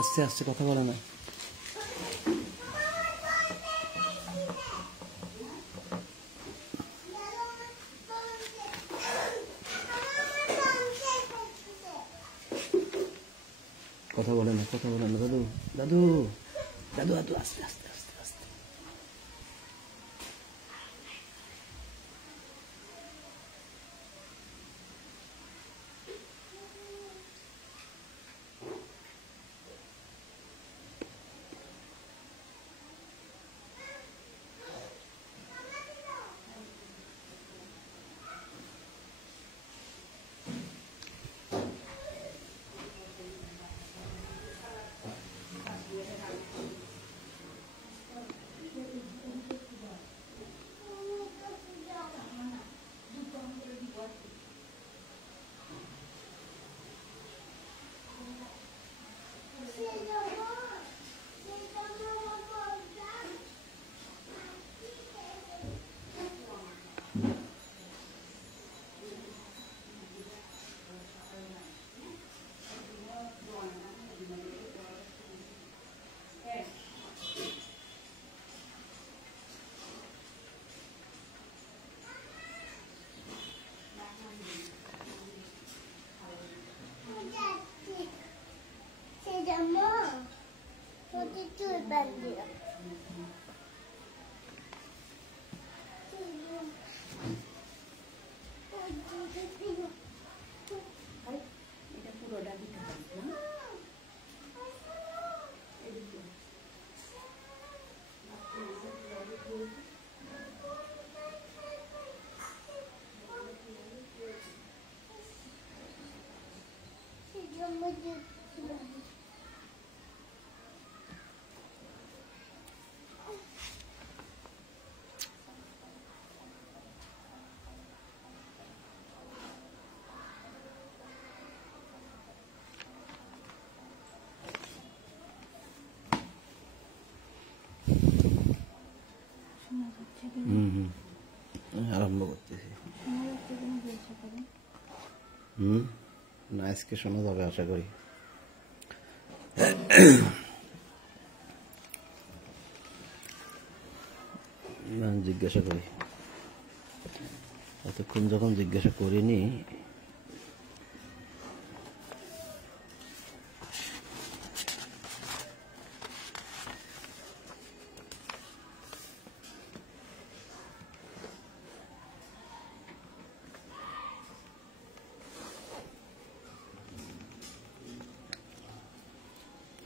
আস্তে আস্তে কথা বলে না। কথা বলে না, কথা বলে না। দাদু দাদু দাদু দাদু আস্তে আস্তে আস্তে আস্তে। আরম্ভ করতেছি। না, আজকে শোনা যাবে আশা করি। জিজ্ঞাসা করি, এতক্ষণ যখন জিজ্ঞাসা করিনি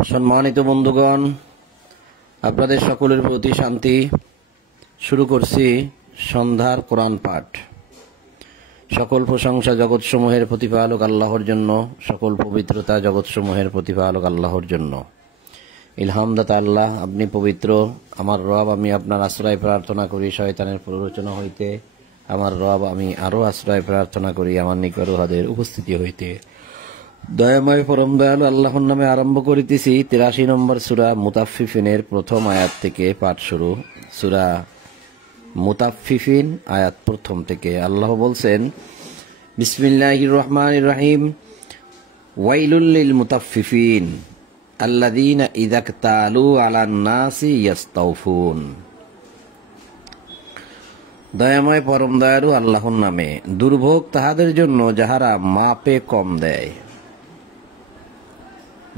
সম্মানিত বন্ধুগণ, আপনাদের সকলের প্রতি শান্তি। শুরু করছি সন্ধ্যার কোরআন পাঠ। সকল প্রশংসা জগৎসমূহের প্রতিপালক আল্লাহর জন্য, সকল পবিত্রতা জগৎসমূহের প্রতিপালক আল্লাহর জন্য। ইলহামদাতা আল্লাহ, আপনি পবিত্র। আমার রব, আমি আপনার আশ্রয় প্রার্থনা করি শয়তানের প্ররোচনা হইতে। আমার রব, আমি আরো আশ্রয় প্রার্থনা করি আমার নিকট উহাদের উপস্থিতি হইতে। দয়াময় পরম দয়ালু আল্লাহর নামে আরম্ভ করিতেছি 83 নম্বর সূরা মুতাফফিফিনের প্রথম আয়াত থেকে পাঠ শুরু। সূরা মুতাফফিফিন আয়াত প্রথম থেকে। আল্লাহ বলছেন, বিসমিল্লাহির রহমানির রহিম, ওয়াইলুল লিল মুতাফফিফিন আল্লাযীনা ইযা ইকতালু আলান নাসি ইস্তাওফুন। দয়াময় পরম দয়ালু আল্লাহর নামে। দুর্ভোগ তাহাদের জন্য যাহারা মাপে কম দেয়,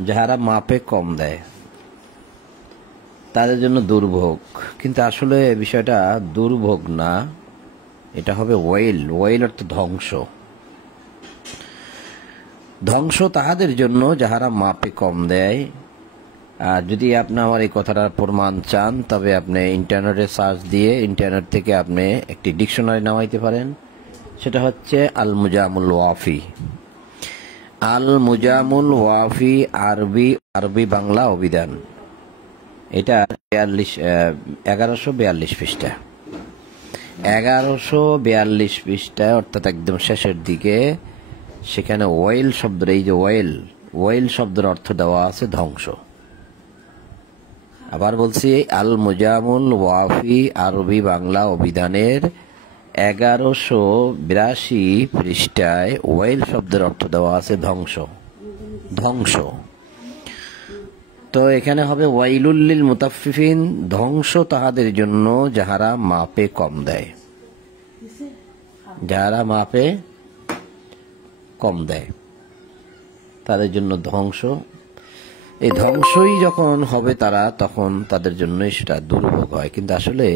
যাহারা মাপে কম দেয় তাদের জন্য দুর্ভোগ। কিন্তু আসলে বিষয়টা দুর্ভোগ না, এটা হবে ওয়াইল। ওয়াইল অর্থ ধ্বংস। ধ্বংস তাহাদের জন্য যাহারা মাপে কম দেয়। আর যদি আপনি আমার এই কথাটার প্রমাণ চান, তবে আপনি ইন্টারনেটে সার্চ দিয়ে ইন্টারনেট থেকে আপনি একটি ডিকশনারি নামাইতে পারেন। সেটা হচ্ছে আল মুজামুল ওয়াফি। আল মুজামুল ওয়াফি আরবি বাংলা অভিধান। এটা 1142 পৃষ্ঠা। 1142 পৃষ্ঠা, অর্থাৎ একদম শেষের দিকে। সেখানে ওয়াইল শব্দের, এই যে ওয়াইল শব্দের অর্থ দেওয়া আছে ধ্বংস। আবার বলছি, আল মুজামুল ওয়াফি আরবি বাংলা অভিধানের 1182 পৃষ্ঠায় ওয়াইল শব্দের অর্থ দেওয়া আছে ধ্বংস। ধ্বংস। তো এখানে হবে ওয়াইলুল লিল মুতাফফিফিন, ধ্বংস তাহাদের জন্য যাহারা মাপে কম দেয়। যাহারা মাপে কম দেয় তাদের জন্য ধ্বংস। এই ধ্বংসই যখন হবে তারা, তখন তাদের জন্যই সেটা দুর্ভোগ হয়। কিন্তু আসলে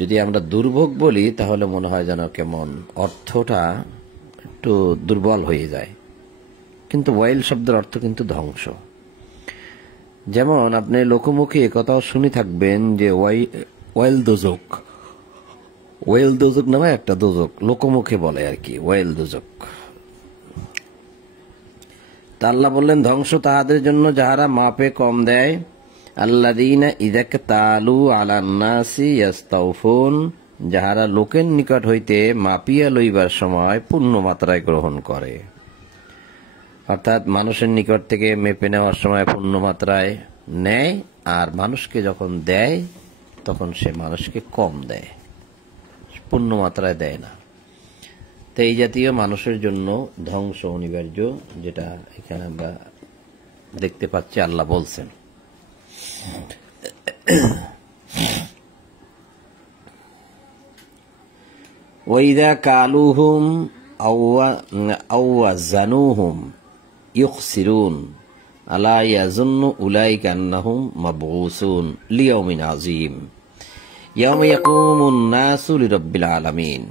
যদি আমরা দুর্ভোগ বলি, তাহলে মনে হয় যেন কেমন অর্থটা একটু দুর্বল হয়ে যায়। কিন্তু ওয়াইল শব্দের অর্থ কিন্তু ধ্বংস। যেমন আপনি লোকমুখে একথাও শুনে থাকবেন যে ওয়াইল দোজক। ওয়াইল দোজক নামে একটা দোজক লোকমুখে বলে আর কি, ওয়াইল দোজক। তা আল্লাহ বললেন, ধ্বংস তাহাদের জন্য যাহারা মাপে কম দেয়। আল্লাযীনা ইযা ইকতালু আলান নাসি ইস্তাওফুন, যাহারা লোকের নিকট হইতে মাপিয়া লইবার সময় পূর্ণ মাত্রায় গ্রহণ করে। অর্থাৎ মানুষের নিকট থেকে মেপে নেওয়ার সময় পূর্ণ মাত্রায় নেয়, আর মানুষকে যখন দেয় তখন সে মানুষকে কম দেয়, পূর্ণ মাত্রায় দেয় না। তো এই জাতীয় মানুষের জন্য ধ্বংস অনিবার্য, যেটা এখানে আমরা দেখতে পাচ্ছি আল্লাহ বলছেন। ওয়াইদা কালুহুম আও ওয়াজানুহুম ইউখসিরুন আলা ইয়াজুন্নু উলাইকা আন্নাহুম মাবউসুন লিয়াউমিন আযীম ইয়াওমা ইয়াকুমুন নাসু লিরাব্বিল আলামিন।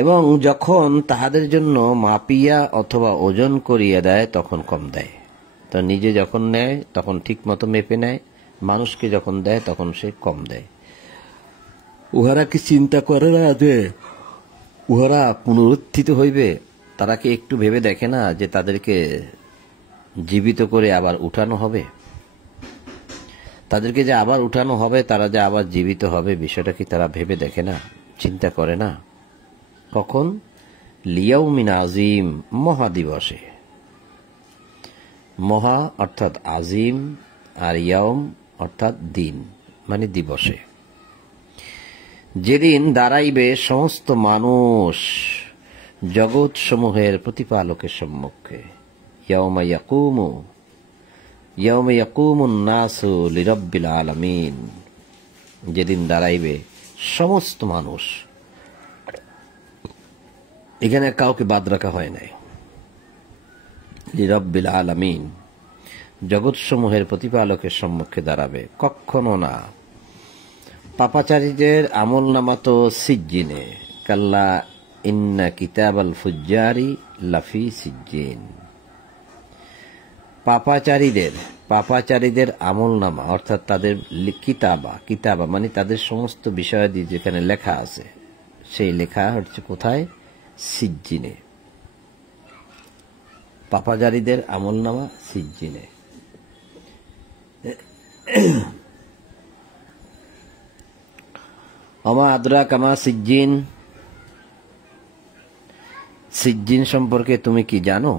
এবং যখন তাহাদের জন্য মাপিয়া অথবা ওজন করিয়া দেয় তখন কম দেয়। তো নিজে যখন নেয় তখন ঠিক মতো মেপে নেয়, মানুষকে যখন দেয় তখন সে কম দেয়। উহারা কি চিন্তা করে না যে উহারা পুনরুত্থিত হইবে? তারা কি একটু ভেবে দেখে না যে তাদেরকে জীবিত করে আবার উঠানো হবে? তাদেরকে যে আবার উঠানো হবে, তারা যে আবার জীবিত হবে, বিষয়টা কি তারা ভেবে দেখে না, চিন্তা করে না? কখন? লিয়াউমিন আযীম, মহাদিবসে। মহা অর্থাৎ আজিম, আর ইয়াউম অর্থাৎ দিন, মানে দিবসে। যেদিন দাঁড়াইবে সমস্ত মানুষ জগৎ সমূহের প্রতিপালকের সম্মুখে। ইয়াউমা ইয়াকুমুন নাসু লিরাব্বিল আলামিন, যেদিন দাঁড়াইবে সমস্ত মানুষ। এখানে কাউকে বাদ রাখা হয় নাই। লিরাব্বিল আলামিন, জগৎ সমূহের প্রতিপালকের সম্মুখে দাঁড়াবে। কখনো না পাপাচারীদের আমল নামা তো সিজ্জিনে, কাল্লা ইন্না কিতাবাল ফুজ্জারি লাফি সিজ্জিন। পাপাচারীদের আমল নামা অর্থাৎ তাদের কিতাবা মানে তাদের সমস্ত বিষয়াদি যেখানে লেখা আছে, সেই লেখা হচ্ছে কোথায়? সিজ্জিনে। পাপাজারীদের আমলনামা সিজ্জিনে। আমা আদরা কামা সিজ্জিন, সিজ্জিন সম্পর্কে তুমি কি জানো?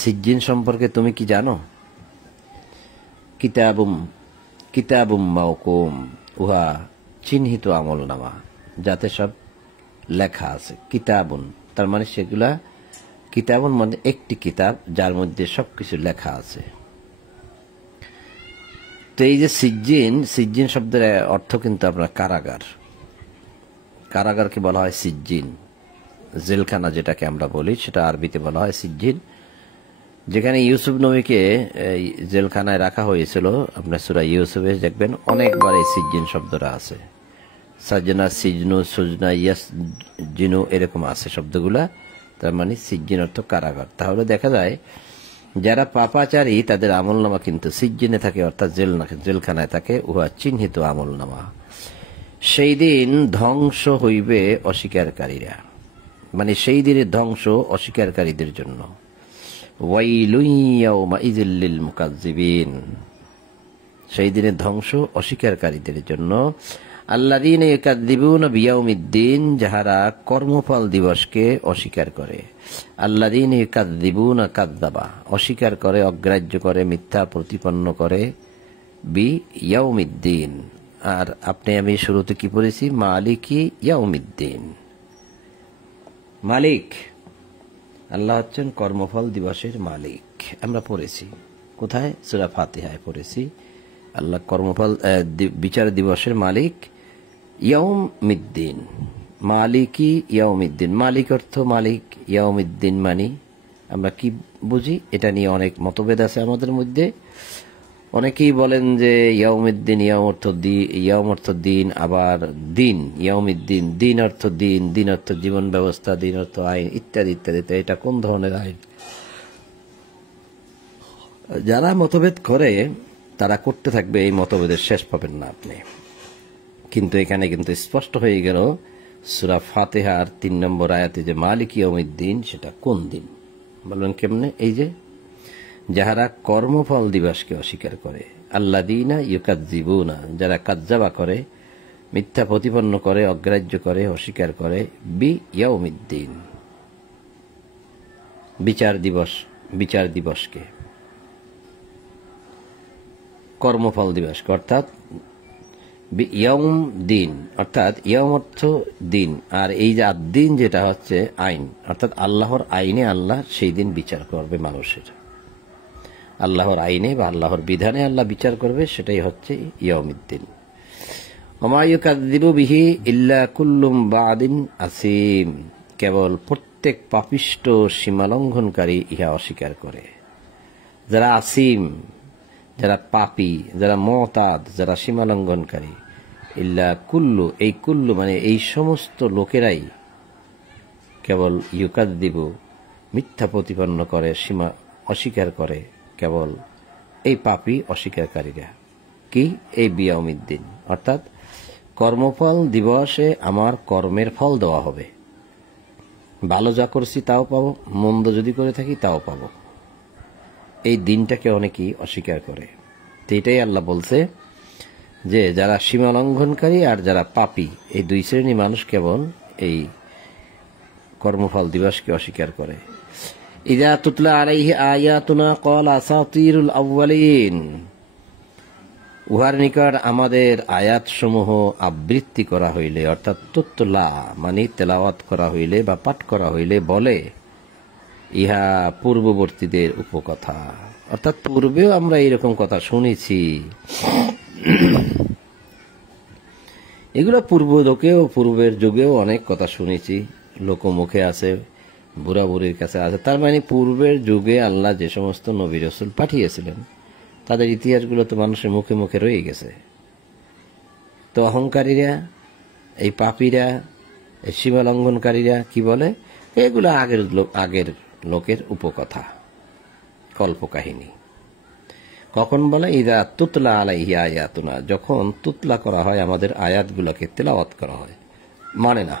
সিজ্জিন সম্পর্কে তুমি কি জানো? কিতাবুম মাওকুম, উহা চিহ্নিত আমলনামা, যাতে সব লেখা আছে। কিতাবুন তার মানে সেগুলা, কিতাবুন মানে একটি কিতাব যার মধ্যে সবকিছু লেখা আছে। তো এই যে সিজ্জিন, সিজ্জিন শব্দের অর্থ কিন্তু আপনার কারাগার। কারাগারকে বলা হয় সিজ্জিন। জেলখানা যেটাকে আমরা বলি সেটা আরবিতে বলা হয় সিজ্জিন। যেখানে ইউসুফ নবীকে জেলখানায় রাখা হয়েছিল, আপনার সূরা ইউসুফে দেখবেন অনেকবার এই সিজ্জিন শব্দটা আছে। সাজনা, সিজনু, সুজনা, ইয়াস জিনু এরকম আছে শব্দগুলা। তার মানে সিজ্জিন অর্থ কারাগার। তাহলে দেখা যায় যারা পাপাচারী তাদের আমলনামা কিন্তু সিজ্জিনে থাকে, অর্থাৎ জেলখানায় থাকে, উহা চিহ্নিত আমলনামা। সেই দিন ধ্বংস হইবে অস্বীকারীরা, মানে সেই দিনের ধ্বংস অস্বীকারীদের জন্য। ওয়াইলুন ইয়াউমাইযিল লিল মুকাজ্জিবিন, সেই দিনের ধ্বংস অস্বীকারীদের জন্য। আল্লাযীনা ইয়াকাযযিবুনা বিয়াউমিদ্দিন, যাহারা কর্মফল দিবসকে অস্বীকার করে। আল্লাযীনা ইয়াকাযযিবুনা কাযযাবা, অস্বীকার করে, অগ্রাহ্য করে, মিথ্যা প্রতিপন্ন করে, বিয়াউমিদ্দিন। আর আপনি আমি শুরুতে কি পড়েছি? মালিকি ইয়াউমিদ্দিন। মালিক আল্লাহ হচ্ছেন কর্মফল দিবসের মালিক। আমরা পড়েছি কোথায়? সূরা ফাতিহায় পড়েছি। আল্লাহ কর্মফল বিচার দিবসের মালিক। ইয়াউমিদ্দিন, মালিকি ইয়াউমিদ্দিন। মালিক অর্থ মালিক, ইয়াউমিদ্দিন মানি আমরা কি বুঝি? এটা নিয়ে অনেক মতভেদ আছে আমাদের মধ্যে। অনেকেই বলেন যে ইয়াউমিদ্দিন, ইয়াউম অর্থ দিন, আবার দিন ইয়াউমিদ্দিন, দিন অর্থ দিন, দিন অর্থ জীবন ব্যবস্থা, দিন অর্থ আইন, ইত্যাদি ইত্যাদি। তো এটা কোন ধরনের আইন? যারা মতভেদ করে তারা করতে থাকবে, এই মতভেদের শেষ পাবেন না আপনি। কিন্তু এখানে কিন্তু স্পষ্ট হয়ে গেল সূরা ফাতিহার ৩ নম্বর আয়াতে যে মালিক ইয়াউমিদ্দিন, সেটা কোন দিন বলবেন কেমনে? এই যে যাহারা কর্মফল দিবসকে অস্বীকার করে। আল্লাযীনা ইউকাযযিবুনা, যারা কাযযাবা করে, মিথ্যা প্রতিপন্ন করে, অগ্রাহ্য করে, অস্বীকার করে, বিয়াউমিদ্দিন, বিচার দিবসকে, কর্মফল দিবসকে, অর্থাৎ ইয়াউম দিন, অর্থাৎ ইয়াউম অর্থ দিন, আর এই যে আদ-দিন যেটা হচ্ছে আইন, অর্থাৎ আল্লাহর আইনে আল্লাহ সেই দিন বিচার করবে মানুষের। আল্লাহর আইনে বা আল্লাহর বিধানে আল্লাহ বিচার করবে, সেটাই হচ্ছে ইয়াউমিদ্দিন। ওমা ইউকাযযিবু বিহি ইল্লা কুল্লুম বাদিন আসিম, কেবল প্রত্যেক পাপিষ্ঠ সীমালঙ্ঘনকারী ইহা অস্বীকার করে। যারা আসিম, যারা পাপী, যারা মুতাদ, যারা সীমালঙ্ঘনকারী, ইল্লা কুল্লু, এই কুল্লু মানে এই সমস্ত লোকেরাই কেবল ইউকাযযিবু মিথ্যা প্রতিপন্ন করে, সীমা অস্বীকার করে, কেবল এই পাপী অস্বীকারীরা। কি? এই বিয়াউমিদ্দিন, অর্থাৎ কর্মফল দিবসে আমার কর্মের ফল দেওয়া হবে। ভালো যা করছি তাও পাবো, মন্দ যদি করে থাকি তাও পাবো। এই দিনটাকে অনেকেই অস্বীকার করে। তো এটাই আল্লাহ বলছে যে যারা সীমা লঙ্ঘনকারী আর যারা পাপী, এই দুই শ্রেণী মানুষ কেবল এই কর্মফল দিবসকে অস্বীকার করে। ইযা তুতলা আলাইহি আয়াতুনা ক্বালা আসাতিরুল আউয়ালিন, উহার নিকট আমাদের আয়াতসমূহ আবৃত্তি করা হইলে, অর্থাৎ তুতলা মানে তেলাওয়াত করা হইলে বা পাঠ করা হইলে বলে, ইহা পূর্ববর্তীদের উপকথা, অর্থাৎ পূর্বেও আমরা এরকম কথা শুনেছি। এগুলো পূর্বের যুগেও অনেক কথা শুনেছি, লোকমুখে আছে, বুড়া বুড়ির কাছে আছে। তার মানে পূর্বের যুগে আল্লাহ যে সমস্ত নবী রাসূল পাঠিয়েছিলেন তাদের ইতিহাসগুলো তো মানুষের মুখে মুখে রয়ে গেছে। তো অহংকারীরা, এই পাপীরা, এই সীমা লঙ্ঘনকারীরা কি বলে? এগুলো আগের লোকের উপকথা, কল্পকাহিনী। কখন বলে? ইযা তুতলা আলাইহি আয়াতুনা, যখন তুতলা করা হয়, আমাদের আয়াতগুলোকে তেলাওয়াত করা হয়। মানে না।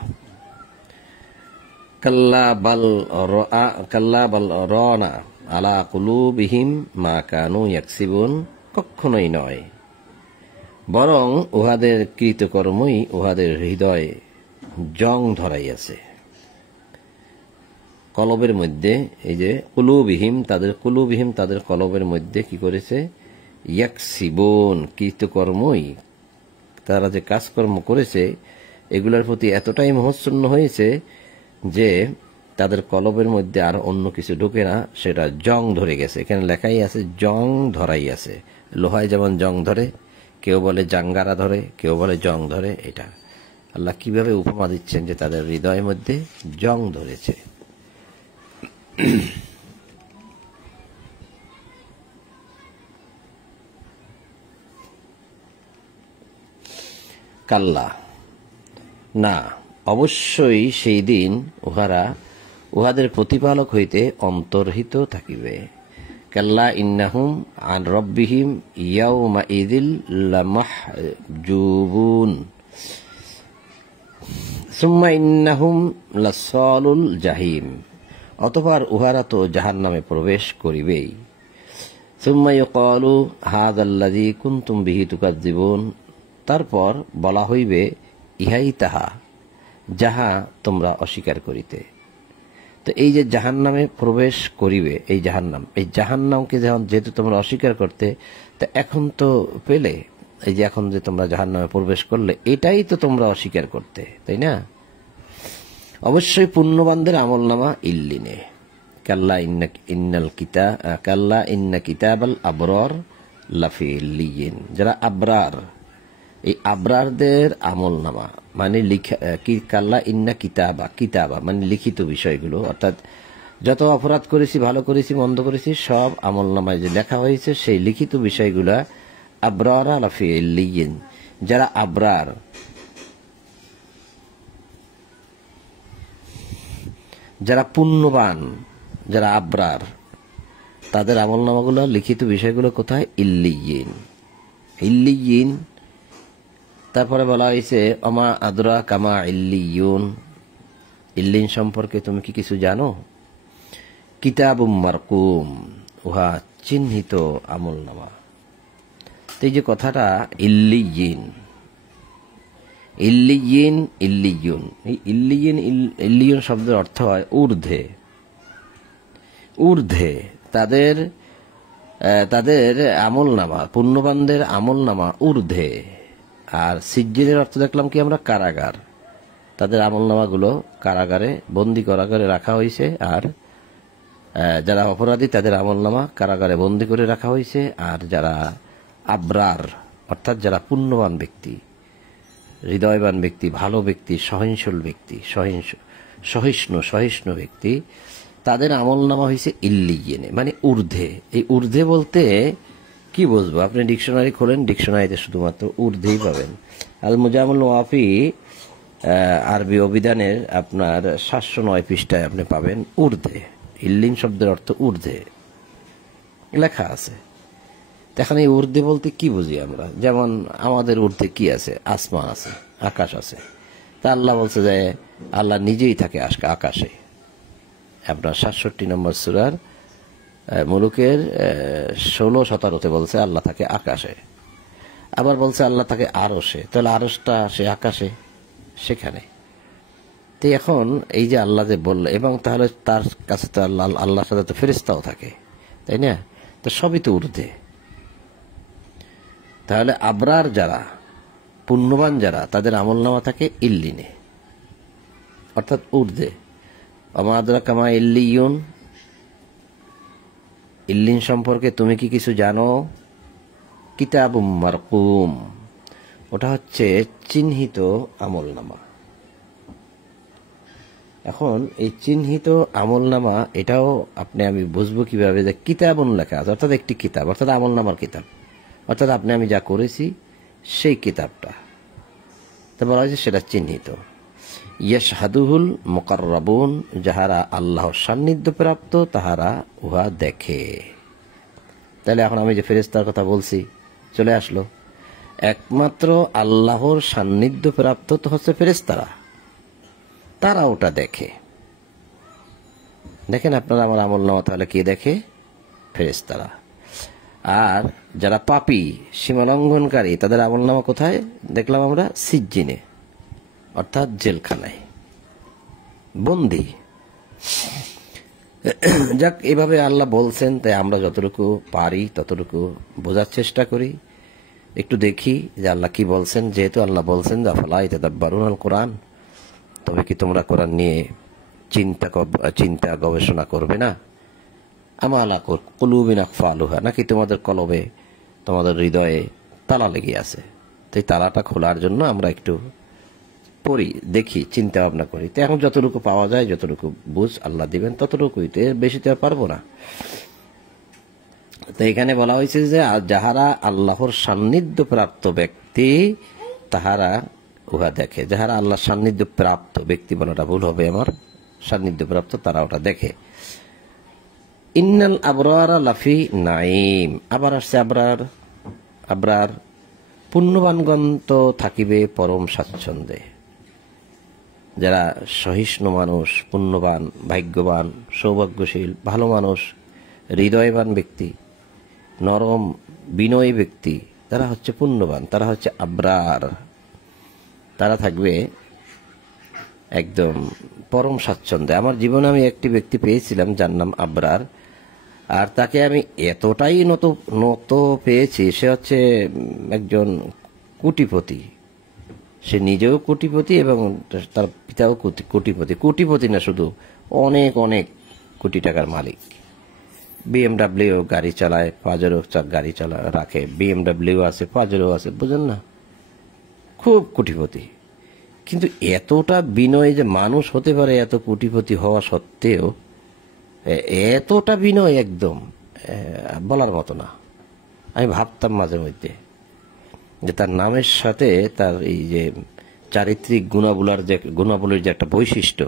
কাল্লা বাল রানা আলা কুলুবিহিম মা কানু ইয়াকসিবুন, কখনোই নয়, বরং উহাদের কৃতকর্মই উহাদের হৃদয়ে জং ধরাইয়াছে। কলবের মধ্যে, এই যে কুলুবিহিম, তাদের কলবের মধ্যে কি করেছে? ইয়াকসিবুন, কৃতকর্মই, তারা যে কাজকর্ম করেছে এগুলোর প্রতি এতটাই মোহচ্ছন্ন হয়েছে যে তাদের কলবের মধ্যে আর অন্য কিছু ঢুকে না, সেটা জং ধরে গেছে। এখানে লেখাই আছে জং ধরাই আছে। লোহায় যেমন জং ধরে, কেউ বলে জাঙ্গারা ধরে, কেউ বলে জং ধরে। এটা আল্লাহ কিভাবে উপমা দিচ্ছেন যে তাদের হৃদয়ের মধ্যে জং ধরেছে। কাল্লা, না, অবশ্যই সেই দিন উহাদের প্রতিপালক হইতে অন্তর্হিত থাকিবে। কাল্লা ইন্নাহুম আন রব্বিহিম ইয়াউমাইযিল লামাহজুবুন সুম্মা ইন্নাহুম লাসালুল জাহিম, অতঃপর উহারা তো জাহান্নামে প্রবেশ করিবেই। সুম্মা ইউকালু হাযাল্লাযী কুনতুম বিহি তুকাজ্জিবুন, তারপর বলা হইবে ইহাই তাহা যাহা তোমরা অস্বীকার করিতে। তো এই যে জাহান্নামে প্রবেশ করিবে, এই জাহান্নামকে যেহেতু তোমরা অস্বীকার করতে, তা এখন তো পেলে, এই যে এখন যে তোমরা জাহান্নামে প্রবেশ করলে, এটাই তো তোমরা অস্বীকার করতে, তাই না? অবশ্যই পুণ্যবানদের আমলনামা ইল্লিনে। কাল্লা ইন্না কিতাবাল আবরার লাফি ইল্লিয়িন, যারা আবরার, এই আবরারদের আমলনামা মানে কাল্লা ইন্না কিতাবা মানে লিখিত বিষয়গুলো, অর্থাৎ যত অপরাধ করেছি, ভালো করেছি, মন্দ করেছি, সব আমলনামায় যে লেখা হয়েছে সেই লিখিত বিষয়গুলা আবরারা লাফি ইল্লিয়িন, যারা আবরার, যারা পুণ্যবান, যারা আবরার, তাদের আমলনামাগুলো, লিখিত বিষয়গুলো কোথায়? ইল্লিয়িন। তারপরে বলা হয়েছে আমা আদরা কামা ইল্লিয়ুন, ইল্লিন সম্পর্কে তুমি কি কিছু জানো? কিতাবুম মারকুম, উহা চিহ্নিত আমলনামা। এই যে কথাটা ইল্লিয়িন, এই ইল্লিয়ুন শব্দের অর্থ হয় ঊর্ধ্বে। তাদের আমলনামা, পুণ্যবানদের আমলনামা ঊর্ধ্বে। আর সিজ্জিনের অর্থ দেখলাম কি আমরা? কারাগার। তাদের আমলনামাগুলো কারাগারে, বন্দি কারাগারে রাখা হয়েছে। আর যারা অপরাধী তাদের আমলনামা কারাগারে বন্দি করে রাখা হয়েছে। আর যারা আবরার, অর্থাৎ যারা পুণ্যবান ব্যক্তি, হৃদয়বান ব্যক্তি, ভালো ব্যক্তি, সহিষ্ণু ব্যক্তি, সহিষ্ণু ব্যক্তি, তাদের আমলনামা হয়েছে ইল্লিয়িনে, মানে ঊর্ধ্বে। এই ঊর্ধ্বে বলতে কি বুঝবো? আপনি ডিকশনারি খোলেন, ডিকশনারিতে শুধুমাত্র ঊর্ধ্বেই পাবেন। আল মুজামুল ওয়াফি আরবি অভিধানের আপনার 709 পৃষ্ঠায় আপনি পাবেন ঊর্ধ্বে। ইল্লিন শব্দের অর্থ ঊর্ধ্বে লেখা আছে। এখন এই ঊর্ধ্বে বলতে কি বুঝি আমরা? যেমন আমাদের ঊর্ধ্বে কি আছে? আসমান আছে, আকাশ আছে। তা আল্লাহ বলছে যে আল্লাহ নিজেই থাকে আকাশে। আপনার 67 নম্বর সূরার মুলুকের 16-17 বলছে আল্লাহ থাকে আকাশে। আবার বলছে আল্লাহ থাকে আরশে। তাহলে আরশটা সে আকাশে, সেখানে। তো এখন এই যে আল্লাহ যে বলল, এবং তাহলে তার কাছে তো আল্লাহর সাথে তো ফেরেশতাও থাকে, তাই না? তো সবই তো ঊর্ধ্বে। তাহলে আবরার যারা, পুণ্যবান যারা, তাদের আমলনামা থাকে ইল্লিনে, অর্থাৎ ঊর্ধ্বে। আমা আদরা কামা ইল্লিয়ুন, ইল্লিন সম্পর্কে তুমি কি কিছু জানো? কিতাবুম মারকুম, ওটা হচ্ছে চিহ্নিত আমলনামা। এখন এই চিহ্নিত আমলনামা, এটাও আমি বুঝবো কিভাবে? যে কিতাবুন লেখা আছে, অর্থাৎ একটি কিতাব, অর্থাৎ আমলনামার কিতাব, অর্থাৎ আমি যা করেছি সেই কিতাবটা, তা বলা হয়েছে সেটা চিহ্নিত। ইয়াশহাদুহুল মুকাররাবুন, যাহারা আল্লাহর সান্নিধ্য প্রাপ্ত তাহারা উহা দেখে। তাহলে এখন আমি যে ফেরেশতার কথা বলছি চলে আসলো। একমাত্র আল্লাহর সান্নিধ্য প্রাপ্ত তো হচ্ছে ফেরেশতারা, তারা ওটা দেখে। দেখেন আপনারা আমার আমলনামা তাহলে কে দেখে? ফেরেশতারা। আর যারা পাপী সীমালঙ্ঘনকারী তাদের আমলনামা কোথায় দেখলাম আমরা? সিজ্জিনে, অর্থাৎ জেলখানায় বন্দী। যাক, এভাবে আল্লাহ বলছেন, তাই আমরা যতটুকু পারি ততটুকু বোঝার চেষ্টা করি, একটু দেখি যে আল্লাহ কি বলছেন। যেহেতু আল্লাহ বলছেন যে আফালা ইয়াতাদাব্বারুনাল কোরআন, তবে কি তোমরা কোরআন নিয়ে চিন্তা গবেষণা করবে না? আমা আলা কুলুবিন আকফালুহা, নাকি তোমাদের কলবে তোমাদের হৃদয়ে তালা লেগে আছে? তো এই তালাটা খোলার জন্য আমরা একটু পড়ি, দেখি, চিন্তা ভাবনা করি। তো এখন যতটুকু পাওয়া যায়, যতটুকু বুঝ আল্লাহ দিবেন ততটুকুই, তো এর বেশি তো আর পারবো না। তো এখানে বলা হয়েছে যে যাহারা আল্লাহর সান্নিধ্য প্রাপ্ত ব্যক্তি তাহারা উহা দেখে। যাহারা আল্লাহর সান্নিধ্য প্রাপ্ত ব্যক্তি বলাটা ভুল হবে আমার, সান্নিধ্য প্রাপ্ত তারা ওটা দেখে। ইন্নাল আবরারা লাফি নাইম, আবার আসছে আবরার পুণ্যবানগণ তো থাকিবে পরম স্বাচ্ছন্দ্যে। যারা সহিষ্ণু মানুষ, পুণ্যবান, ভাগ্যবান, সৌভাগ্যশীল, ভালো মানুষ, হৃদয়বান ব্যক্তি, নরম বিনয়ী ব্যক্তি, তারা হচ্ছে পুণ্যবান, তারা হচ্ছে আবরার। তারা থাকবে একদম পরম স্বাচ্ছন্দ্যে। আমার জীবনে আমি একটি ব্যক্তি পেয়েছিলাম যার নাম আবরার, আর তাকে আমি এতটাই নত পেয়েছি, সে হচ্ছে একজন কোটিপতি। সে নিজেও কোটিপতি এবং তার পিতাও কোটিপতি না শুধু, অনেক অনেক কোটি টাকার মালিক। BMW গাড়ি চালায়, পাজেরো গাড়ি রাখে, BMW আছে, পাজেরো আছে, বুঝেন না, খুব কোটিপতি। কিন্তু এতটা বিনয় যে মানুষ হতে পারে এত কোটিপতি হওয়া সত্ত্বেও, এতটা বিনয় একদম বলার মতো না। আমি ভাবতাম মাঝে মধ্যে যে তার নামের সাথে তার এই যে চারিত্রিক গুণাবলীর যে একটা বৈশিষ্ট্য,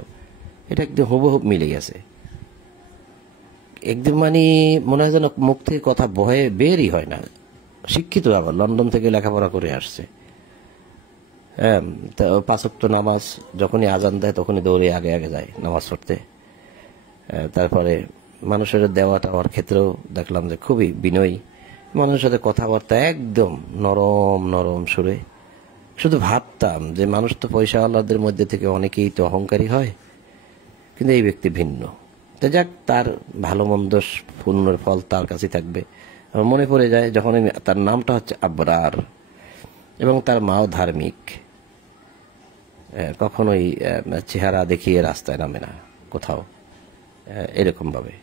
এটা একদম হুবহুব মিলে গেছে। একদম মানে মনে হয় যেন মুখ থেকে কথা বয়ে বেরই হয় না। শিক্ষিত, আবার লন্ডন থেকে লেখাপড়া করে আসছে। হ্যাঁ, পাঁচ ওয়াক্ত নামাজ যখনই আজান দেয় তখনই দৌড়ে আগে আগে যায় নামাজ পড়তে। তারপরে মানুষের দেওয়া টাওয়ার ক্ষেত্রেও দেখলাম যে খুবই বিনয়ী, মানুষের সাথে কথাবার্তা একদম নরম নরম সুরে। শুধু ভাবতাম যে মানুষ তো পয়সাওয়ালাদের মধ্যে থেকে অনেকেই তো অহংকারী হয়, কিন্তু এই ব্যক্তি ভিন্ন। তো যাক, তার ভালো মন্দ পুণ্যের ফল তার কাছে থাকবে। আমার মনে পড়ে যায় যখন তার নামটা হচ্ছে আবরার, এবং তার মাও ধার্মিক, কখনোই চেহারা দেখিয়ে রাস্তায় নামে না কোথাও এরকম ভাবে।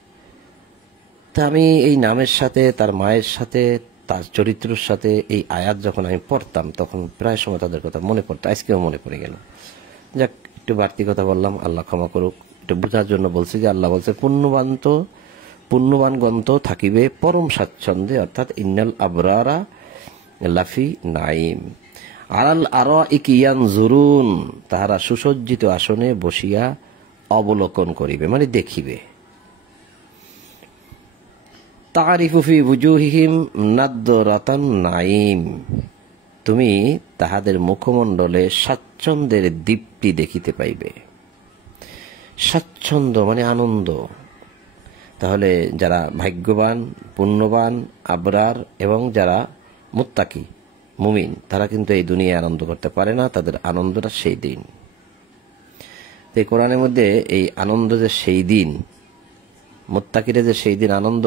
তা আমি এই নামের সাথে, তার মায়ের সাথে, তার চরিত্রের সাথে এই আয়াত যখন আমি পড়তাম তখন প্রায় সময় তাদের কথা মনে পড়তো। আজকেও মনে পড়ে গেল। যাক, একটু বাড়তি কথা বললাম, আল্লাহ ক্ষমা করুক। একটু বোঝার জন্য বলছি যে আল্লাহ বলছে পুণ্যবানগণ তো থাকিবে পরম স্বাচ্ছন্দ্যে, অর্থাৎ ইন্নাল আবরারা লাফি নাইম আলাল আরাইকি ইয়ানজুরুন, তাহারা সুসজ্জিত আসনে বসিয়া অবলোকন করিবে, মানে দেখিবে। তারিফু ফি বুজুহিহিম নাদরাতান নাইম, তুমি তাহাদের মুখমণ্ডলে স্বাচ্ছন্দ্যের দীপ্তি দেখিতে পাইবে। স্বাচ্ছন্দ্য মানে আনন্দ। তাহলে যারা ভাগ্যবান, পুণ্যবান, আবরার এবং যারা মুত্তাকি, মুমিন, তারা কিন্তু এই দুনিয়ায় আনন্দ করতে পারে না, তাদের আনন্দটা সেই দিন। এই কোরআনের মধ্যে এই আনন্দ যে সেই দিন, মুত্তাকিরা যে সেই দিন আনন্দ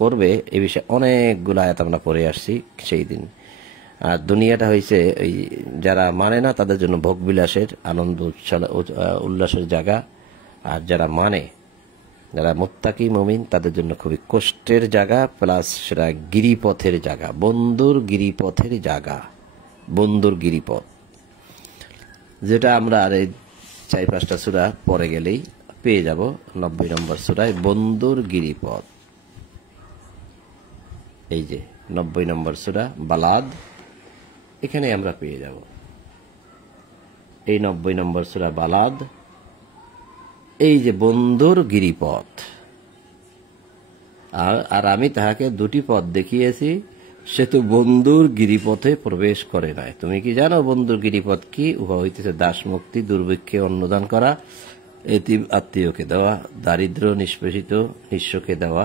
করবে, এই বিষয়ে অনেকগুলো আয়াত আমরা পড়ে আসছি সেই দিন। আর দুনিয়াটা হয়েছে ওই যারা মানে না তাদের জন্য ভোগ বিলাসের আনন্দ উল্লাসের জায়গা, আর যারা মানে, যারা মুত্তাকি মুমিন, তাদের জন্য খুবই কষ্টের জায়গা, প্লাস সেটা গিরিপথের জায়গা, বন্ধুর গিরিপথের জায়গা, বন্ধুর গিরিপথ, যেটা আমরা আর এই 4-5টা সূরা পরে গেলেই পেয়ে যাব। 90 নম্বর সূরায় বন্ধুর গিরিপথ, এই যে 90 নম্বর সূরা বালাদ, এখানে আমরা পেয়ে যাব। এই 90 নম্বর সূরা বালাদ, এই যে বন্ধুর গিরিপথ। আর আমি তাহাকে দুটি পথ দেখিয়েছি, সে তো বন্ধুর গিরিপথে প্রবেশ করে নাই। তুমি কি জানো বন্ধুর গিরিপথ কি? উহা হইতেছে দাস মুক্তি, দুর্ভিক্ষে অন্নদান করা, এতিম আত্মীয়কে দেওয়া, দারিদ্র নিষ্পেষিত নিঃস্বকে দেওয়া,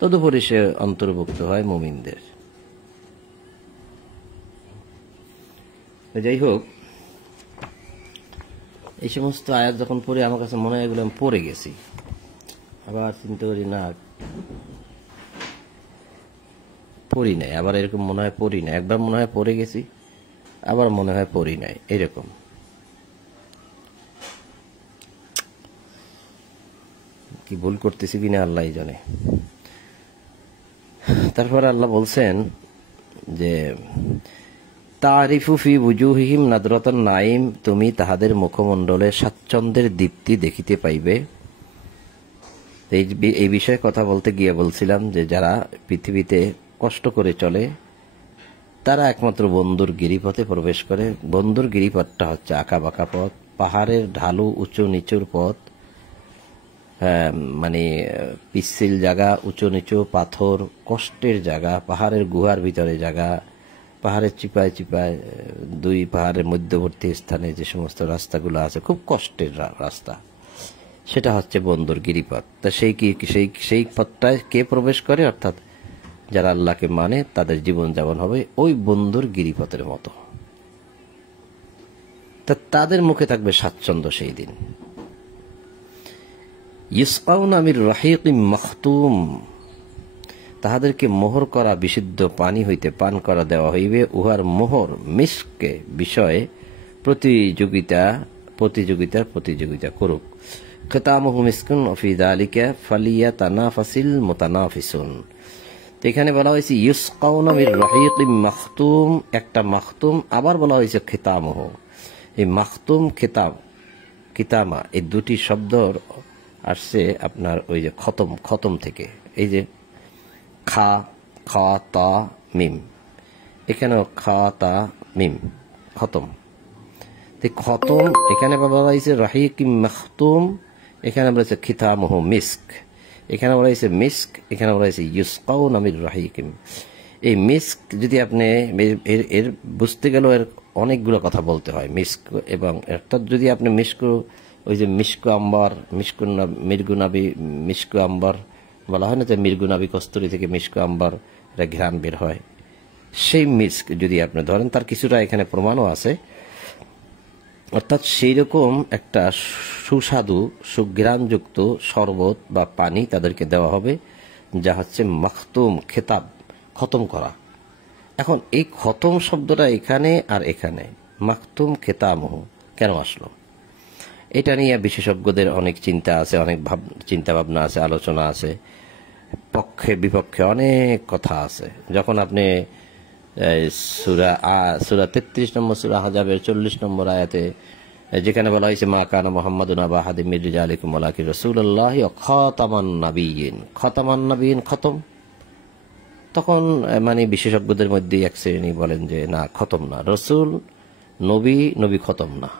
তদুপরি সে অন্তর্ভুক্ত হয় মুমিনদের। যাই হোক, এই সমস্ত আয়াত যখন পড়ে আমার কাছে মনে হয় এগুলো আমি পড়ে গেছি, আবার চিন্তা করি না পড়ি নাই, আবার এরকম মনে হয় পড়ি নাই, একবার মনে হয় পড়ে গেছি, আবার মনে হয় পড়ি নাই, এরকম। কি ভুল করতেছি কিনা আল্লাহ জানে। তারপরে আল্লাহ বলছেন যে তারিফু ফি বুজুহিহিম নাদরাতান নাঈম, তুমি তাহাদের মুখমণ্ডলে স্বাচ্ছন্দ্যের দীপ্তি দেখিতে পাইবে। এই বিষয়ে কথা বলতে গিয়ে বলছিলাম যে যারা পৃথিবীতে কষ্ট করে চলে তারা একমাত্র বন্ধুর গিরিপথে প্রবেশ করে। বন্ধুর গিরিপথটা হচ্ছে আঁকা বাঁকা পথ, পাহাড়ের ঢালু উঁচু নিচুর পথ, মানে পিচ্ছিল জায়গা, উঁচু নিচু পাথর, কষ্টের জায়গা, পাহাড়ের গুহার ভিতরে জায়গা, পাহাড়ের চিপায় চিপায় দুই পাহাড়ের মধ্যবর্তী স্থানে যে সমস্ত রাস্তাগুলো আছে খুব কষ্টের রাস্তা, সেটা হচ্ছে বন্ধুর গিরিপথ। তা সেই পথটায় কে প্রবেশ করে? অর্থাৎ যারা আল্লাহকে মানে তাদের জীবন যাপন হবে ওই বন্ধুর গিরিপথের মতো। তা তাদের মুখে থাকবে স্বাচ্ছন্দ্য সেই দিন। ইউসকাউনা মির রাহিকিম মাখতুম, তাহাদেরকে মোহর করা বিশুদ্ধ পানি হইতে পান করা দেওয়া হইবে। উহার মোহর মিস্কে বিষয়ে প্রতিযোগিতা করুক। খিতামুহু মিসকুন ফি যালিকা ফালিয়াতানাফাসিল মুতানাফিসুন। তো এখানে বলা হয়েছে ইউসকাউনা মির রাহিকিম মাখতুম, একটা মাখতুম, আবার বলা হয়েছে খিতামুহু। এই মাখতুম কিতামা এই দুটি শব্দ আসছে আপনার ওই যে খতম থেকে। এই যে খা খা তা মিম, এখানেও খা তা মিম, খতম। খতম এখানে বলা হয়েছে রাহিকিম মাখতুম, এখানে বলা হয়েছে খিতামুহু মিস্ক, এখানে বলা হয়েছে মিস্ক, এখানে বলা হয়েছে ইউসকাউনা মির রাহিকিম। এই মিস্ক যদি আপনি এর বুঝতে গেলেও এর অনেকগুলো কথা বলতে হয়। মিস্ক এবং অর্থাৎ যদি আপনি ওই যে মিস্কু আম্বার, মিস্কু আম্বার বলা হয় না যে মির্গুনাবি কস্তুরি থেকে মিস্কু আম্বার এটা ঘ্রাণ বের হয়, সেই মিস্ক যদি আপনি ধরেন, তার কিছুটা এখানে প্রমাণও আছে। অর্থাৎ সেই রকম একটা সুস্বাদু সুঘ্রাণযুক্ত শরবত বা পানি তাদেরকে দেওয়া হবে, যা হচ্ছে মাখতুম, খেতাব, খতম করা। এখন এই খতম শব্দটা এখানে আর এখানে মাখতুম খেতামুহু কেন আসলো, এটা নিয়ে বিশেষজ্ঞদের অনেক চিন্তা আছে, অনেক চিন্তা ভাবনা আছে, আলোচনা আছে, পক্ষে বিপক্ষে অনেক কথা আছে। যখন আপনি সূরা 33 নম্বর সূরা আহজাবের 40 নম্বর আয়াতে যেখানে বলা হয়েছে মা কানা মুহাম্মাদুন আবা আহাদিম মির রিজালিকুম ওয়ালাকিন রাসূলুল্লাহি ওয়া খাতামান নাবিয়্যিন, খাতামান নাবিয়্যিন খতম। তখন মানে বিশেষজ্ঞদের মধ্যে এক শ্রেণী বলেন যে না, খতম না, রসুল নবী খতম না,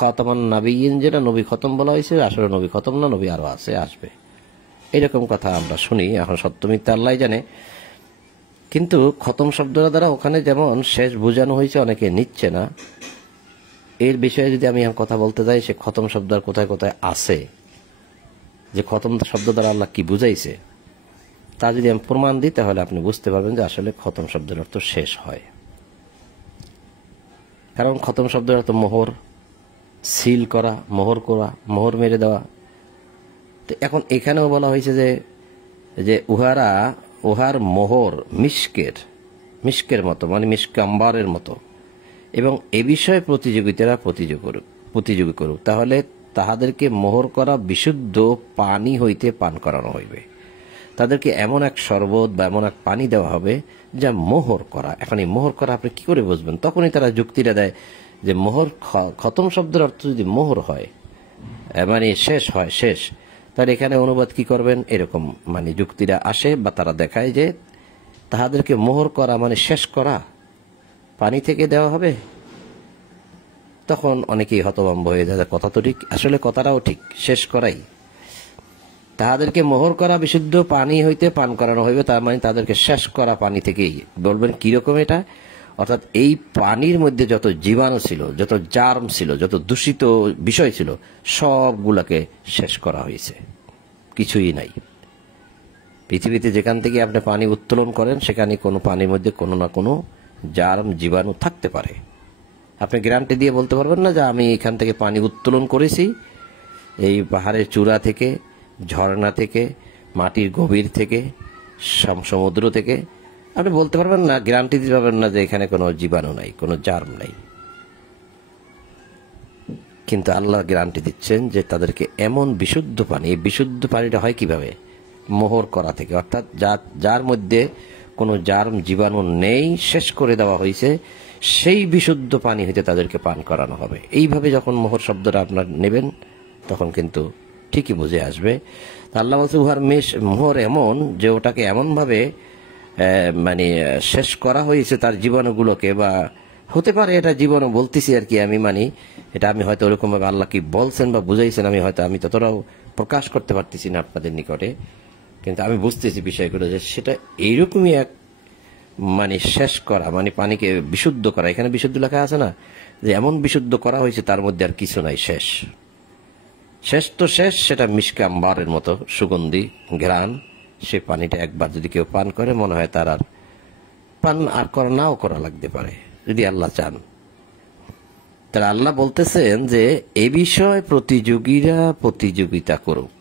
খাতামান নাবিয়্যিন যেটা নবী খতম বলা হয়েছে, আসলে নবী খতম না, নবী আরো আসবে, এরকম কথা আমরা শুনি। এখন সত্য মিথ্যা আল্লাহ জানে। কিন্তু খতম শব্দটা দ্বারা ওখানে যেমন শেষ বোঝানো হয়েছে, অনেকে নিচ্ছে না। এর বিষয়ে যদি আমি কথা বলতে যাই, সে খতম শব্দ কোথায় কোথায় আছে, যে খতম শব্দ দ্বারা আল্লাহ কি বুঝাইছে, তা যদি আমি প্রমাণ দিই তাহলে আপনি বুঝতে পারবেন যে আসলে খতম শব্দের অর্থ শেষ হয়। কারণ খতম শব্দের অর্থ মোহর, সিল করা, মোহর মেরে দেওয়া। তো এখন এখানেও বলা হয়েছে যে উহার মোহর মিস্কের মতো, মানে মিস্ক আম্বারের মতো, এবং এ বিষয়ে প্রতিযোগী করুক। তাহলে তাহাদেরকে মোহর করা বিশুদ্ধ পানি হইতে পান করানো হইবে। তাদেরকে এমন এক শরবত বা এমন এক পানি দেওয়া হবে যা মোহর করা। এখন এই মোহর করা আপনি কি করে বুঝবেন? তখনই তারা যুক্তিটা দেয় যে মোহর, খতম শব্দের অর্থ যদি মোহর হয়, মানে শেষ হয়, শেষ, তাহলে এখানে অনুবাদ কি করবেন, এরকম মানে যুক্তিরা আসে বা তারা দেখায় যে তাহাদেরকে মোহর করা মানে শেষ করা, পানি থেকে দেওয়া হবে। তখন অনেকেই হতভম্ব হয়ে যায়, কথা তো ঠিক, আসলে কথাটাও ঠিক, শেষ করাই। তাহাদেরকে মোহর করা বিশুদ্ধ পানি হইতে পান করানো হইবে, তার মানে তাদেরকে শেষ করা পানি থেকেই। বলবেন কিরকম এটা? অর্থাৎ এই পানির মধ্যে যত জীবাণু ছিল, যত জার্ম ছিল, যত দূষিত বিষয় ছিল, সবগুলাকে শেষ করা হয়েছে, কিছুই নাই। পৃথিবীতে যেখান থেকে আপনি পানি উত্তোলন করেন সেখানে কোনো পানির মধ্যে কোনো না কোনো জার্ম জীবাণু থাকতে পারে। আপনি গ্যারান্টি দিয়ে বলতে পারবেন না যে আমি এখান থেকে পানি উত্তোলন করেছি, এই পাহাড়ের চূড়া থেকে, ঝর্ণা থেকে, মাটির গভীর থেকে, সমুদ্র থেকে। আপনি বলতে পারবেন না, গ্যারান্টি দিতে পারবেন না যে এখানে কোনো জীবাণু নাই, কোনো জার্ম নাই। কিন্তু আল্লাহ গ্যারান্টি দিচ্ছেন যে তাদেরকে এমন বিশুদ্ধ পানি, এই বিশুদ্ধ পানিটা হয় কিভাবে? মোহর করা থেকে, অর্থাৎ যার মধ্যে কোনো জার্ম জীবাণু নেই, শেষ করে দেওয়া হয়েছে, সেই বিশুদ্ধ পানি হইতে তাদেরকে পান করানো হবে। এইভাবে যখন মোহর শব্দটা আপনার নেবেন তখন কিন্তু ঠিকই বুঝে আসবে। আল্লাহ বলছে উহার মোহর এমন যে ওটাকে এমনভাবে মানে শেষ করা হয়েছে তার জীবাণুগুলোকে, বা হতে পারে এটা জীবাণু বলতেছি আর কি, আমি মানি এটা, আমি হয়তো ওরকম ভাবে আল্লাহ কি বলছেন বা বুঝাইছেন আমি ততটাও প্রকাশ করতে পারতেছি না আপনাদের নিকটে, কিন্তু আমি বুঝতেছি বিষয়গুলো যে সেটা এইরকমই এক মানে শেষ করা, মানে পানিকে বিশুদ্ধ করা। এখানে বিশুদ্ধ লেখা আছে না, যে এমন বিশুদ্ধ করা হয়েছে তার মধ্যে আর কিছু নাই, শেষ। শেষ তো শেষ, সেটা মিশকে আম্বারের মতো সুগন্ধি ঘ্রাণ। সে পানিটা একবার যদি কেউ পান করে মনে হয় তার আর পান আর করা নাও করা লাগতে পারে, যদি আল্লাহ চান। তাহলে আল্লাহ বলতেছেন যে এ বিষয়ে প্রতিযোগীরা প্রতিযোগিতা করুক।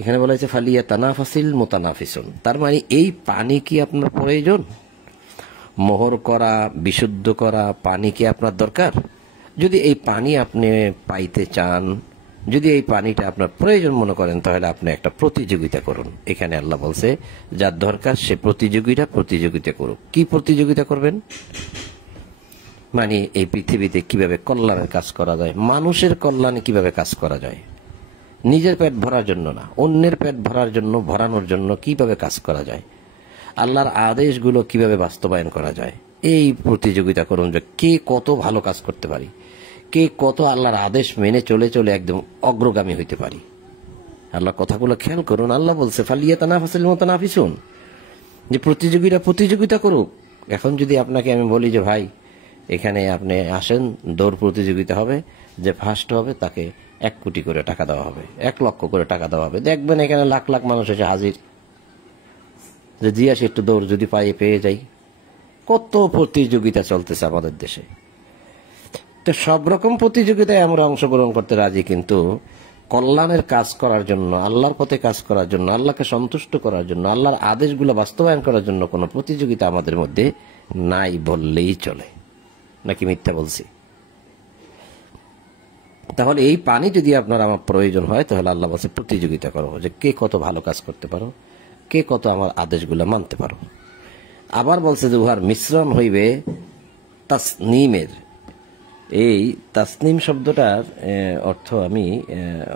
এখানে বলা হয়েছে ফালিয়া তানাফাসিল মোতানাফিসুন, তার মানে এই পানি কি আপনার প্রয়োজন? মোহর করা, বিশুদ্ধ করা পানি কি আপনার দরকার? যদি এই পানি আপনি পাইতে চান, যদি এই পানিটা আপনার প্রয়োজন মনে করেন, তাহলে আপনি একটা প্রতিযোগিতা করুন। এখানে আল্লাহ বলছে যার দরকার সে প্রতিযোগিতা করুক। কি প্রতিযোগিতা করবেন? মানে এই পৃথিবীতে কিভাবে কল্যাণের কাজ করা যায়, মানুষের কল্যাণে কিভাবে কাজ করা যায়, নিজের পেট ভরার জন্য না, অন্যের পেট ভরানোর জন্য কিভাবে কাজ করা যায়, আল্লাহর আদেশগুলো কিভাবে বাস্তবায়ন করা যায়, এই প্রতিযোগিতা করুন যে কে কত ভালো কাজ করতে পারি, কে কত আল্লাহর আদেশ মেনে চলে চলে একদম অগ্রগামী হইতে পারি। আল্লাহ কথাগুলো খেয়াল করুন। আল্লাহ বলছে ফালিয়া তানাফাসিল মুতানাফিসুন, যে প্রতিযোগীরা প্রতিযোগিতা করুক। এখন যদি আপনাকে আমি বলি যে ভাই এখানে আপনি আসেন, দৌড় প্রতিযোগিতা হবে, যে ফার্স্ট হবে তাকে 1 কোটি করে টাকা দেওয়া হবে, 1 লক্ষ করে টাকা দেওয়া হবে। দেখবেন এখানে লাখ লাখ মানুষ এসে হাজির, যে জিয়াসি একটু দৌড় যদি পেয়ে যাই। কত প্রতিযোগিতা চলতেছে আমাদের দেশে। তো সব রকম প্রতিযোগিতায় আমরা অংশগ্রহণ করতে রাজি, কিন্তু কল্যাণের কাজ করার জন্য, আল্লাহর পথে কাজ করার জন্য, আল্লাহকে সন্তুষ্ট করার জন্য, আল্লাহর আদেশগুলো বাস্তবায়ন করার জন্য কোনো প্রতিযোগিতা আমাদের মধ্যে নাই বললেই চলে। নাকি মিথ্যা বলছি? তাহলে এই পানি যদি আপনার আমার প্রয়োজন হয়, তাহলে আল্লাহ বলছে প্রতিযোগিতা করো, যে কে কত ভালো কাজ করতে পারো, কে কত আমার আদেশগুলো মানতে পারো। আবার বলছে যে উহার মিশ্রণ হইবে তাসনিমের। এই তাসনিম শব্দটার অর্থ আমি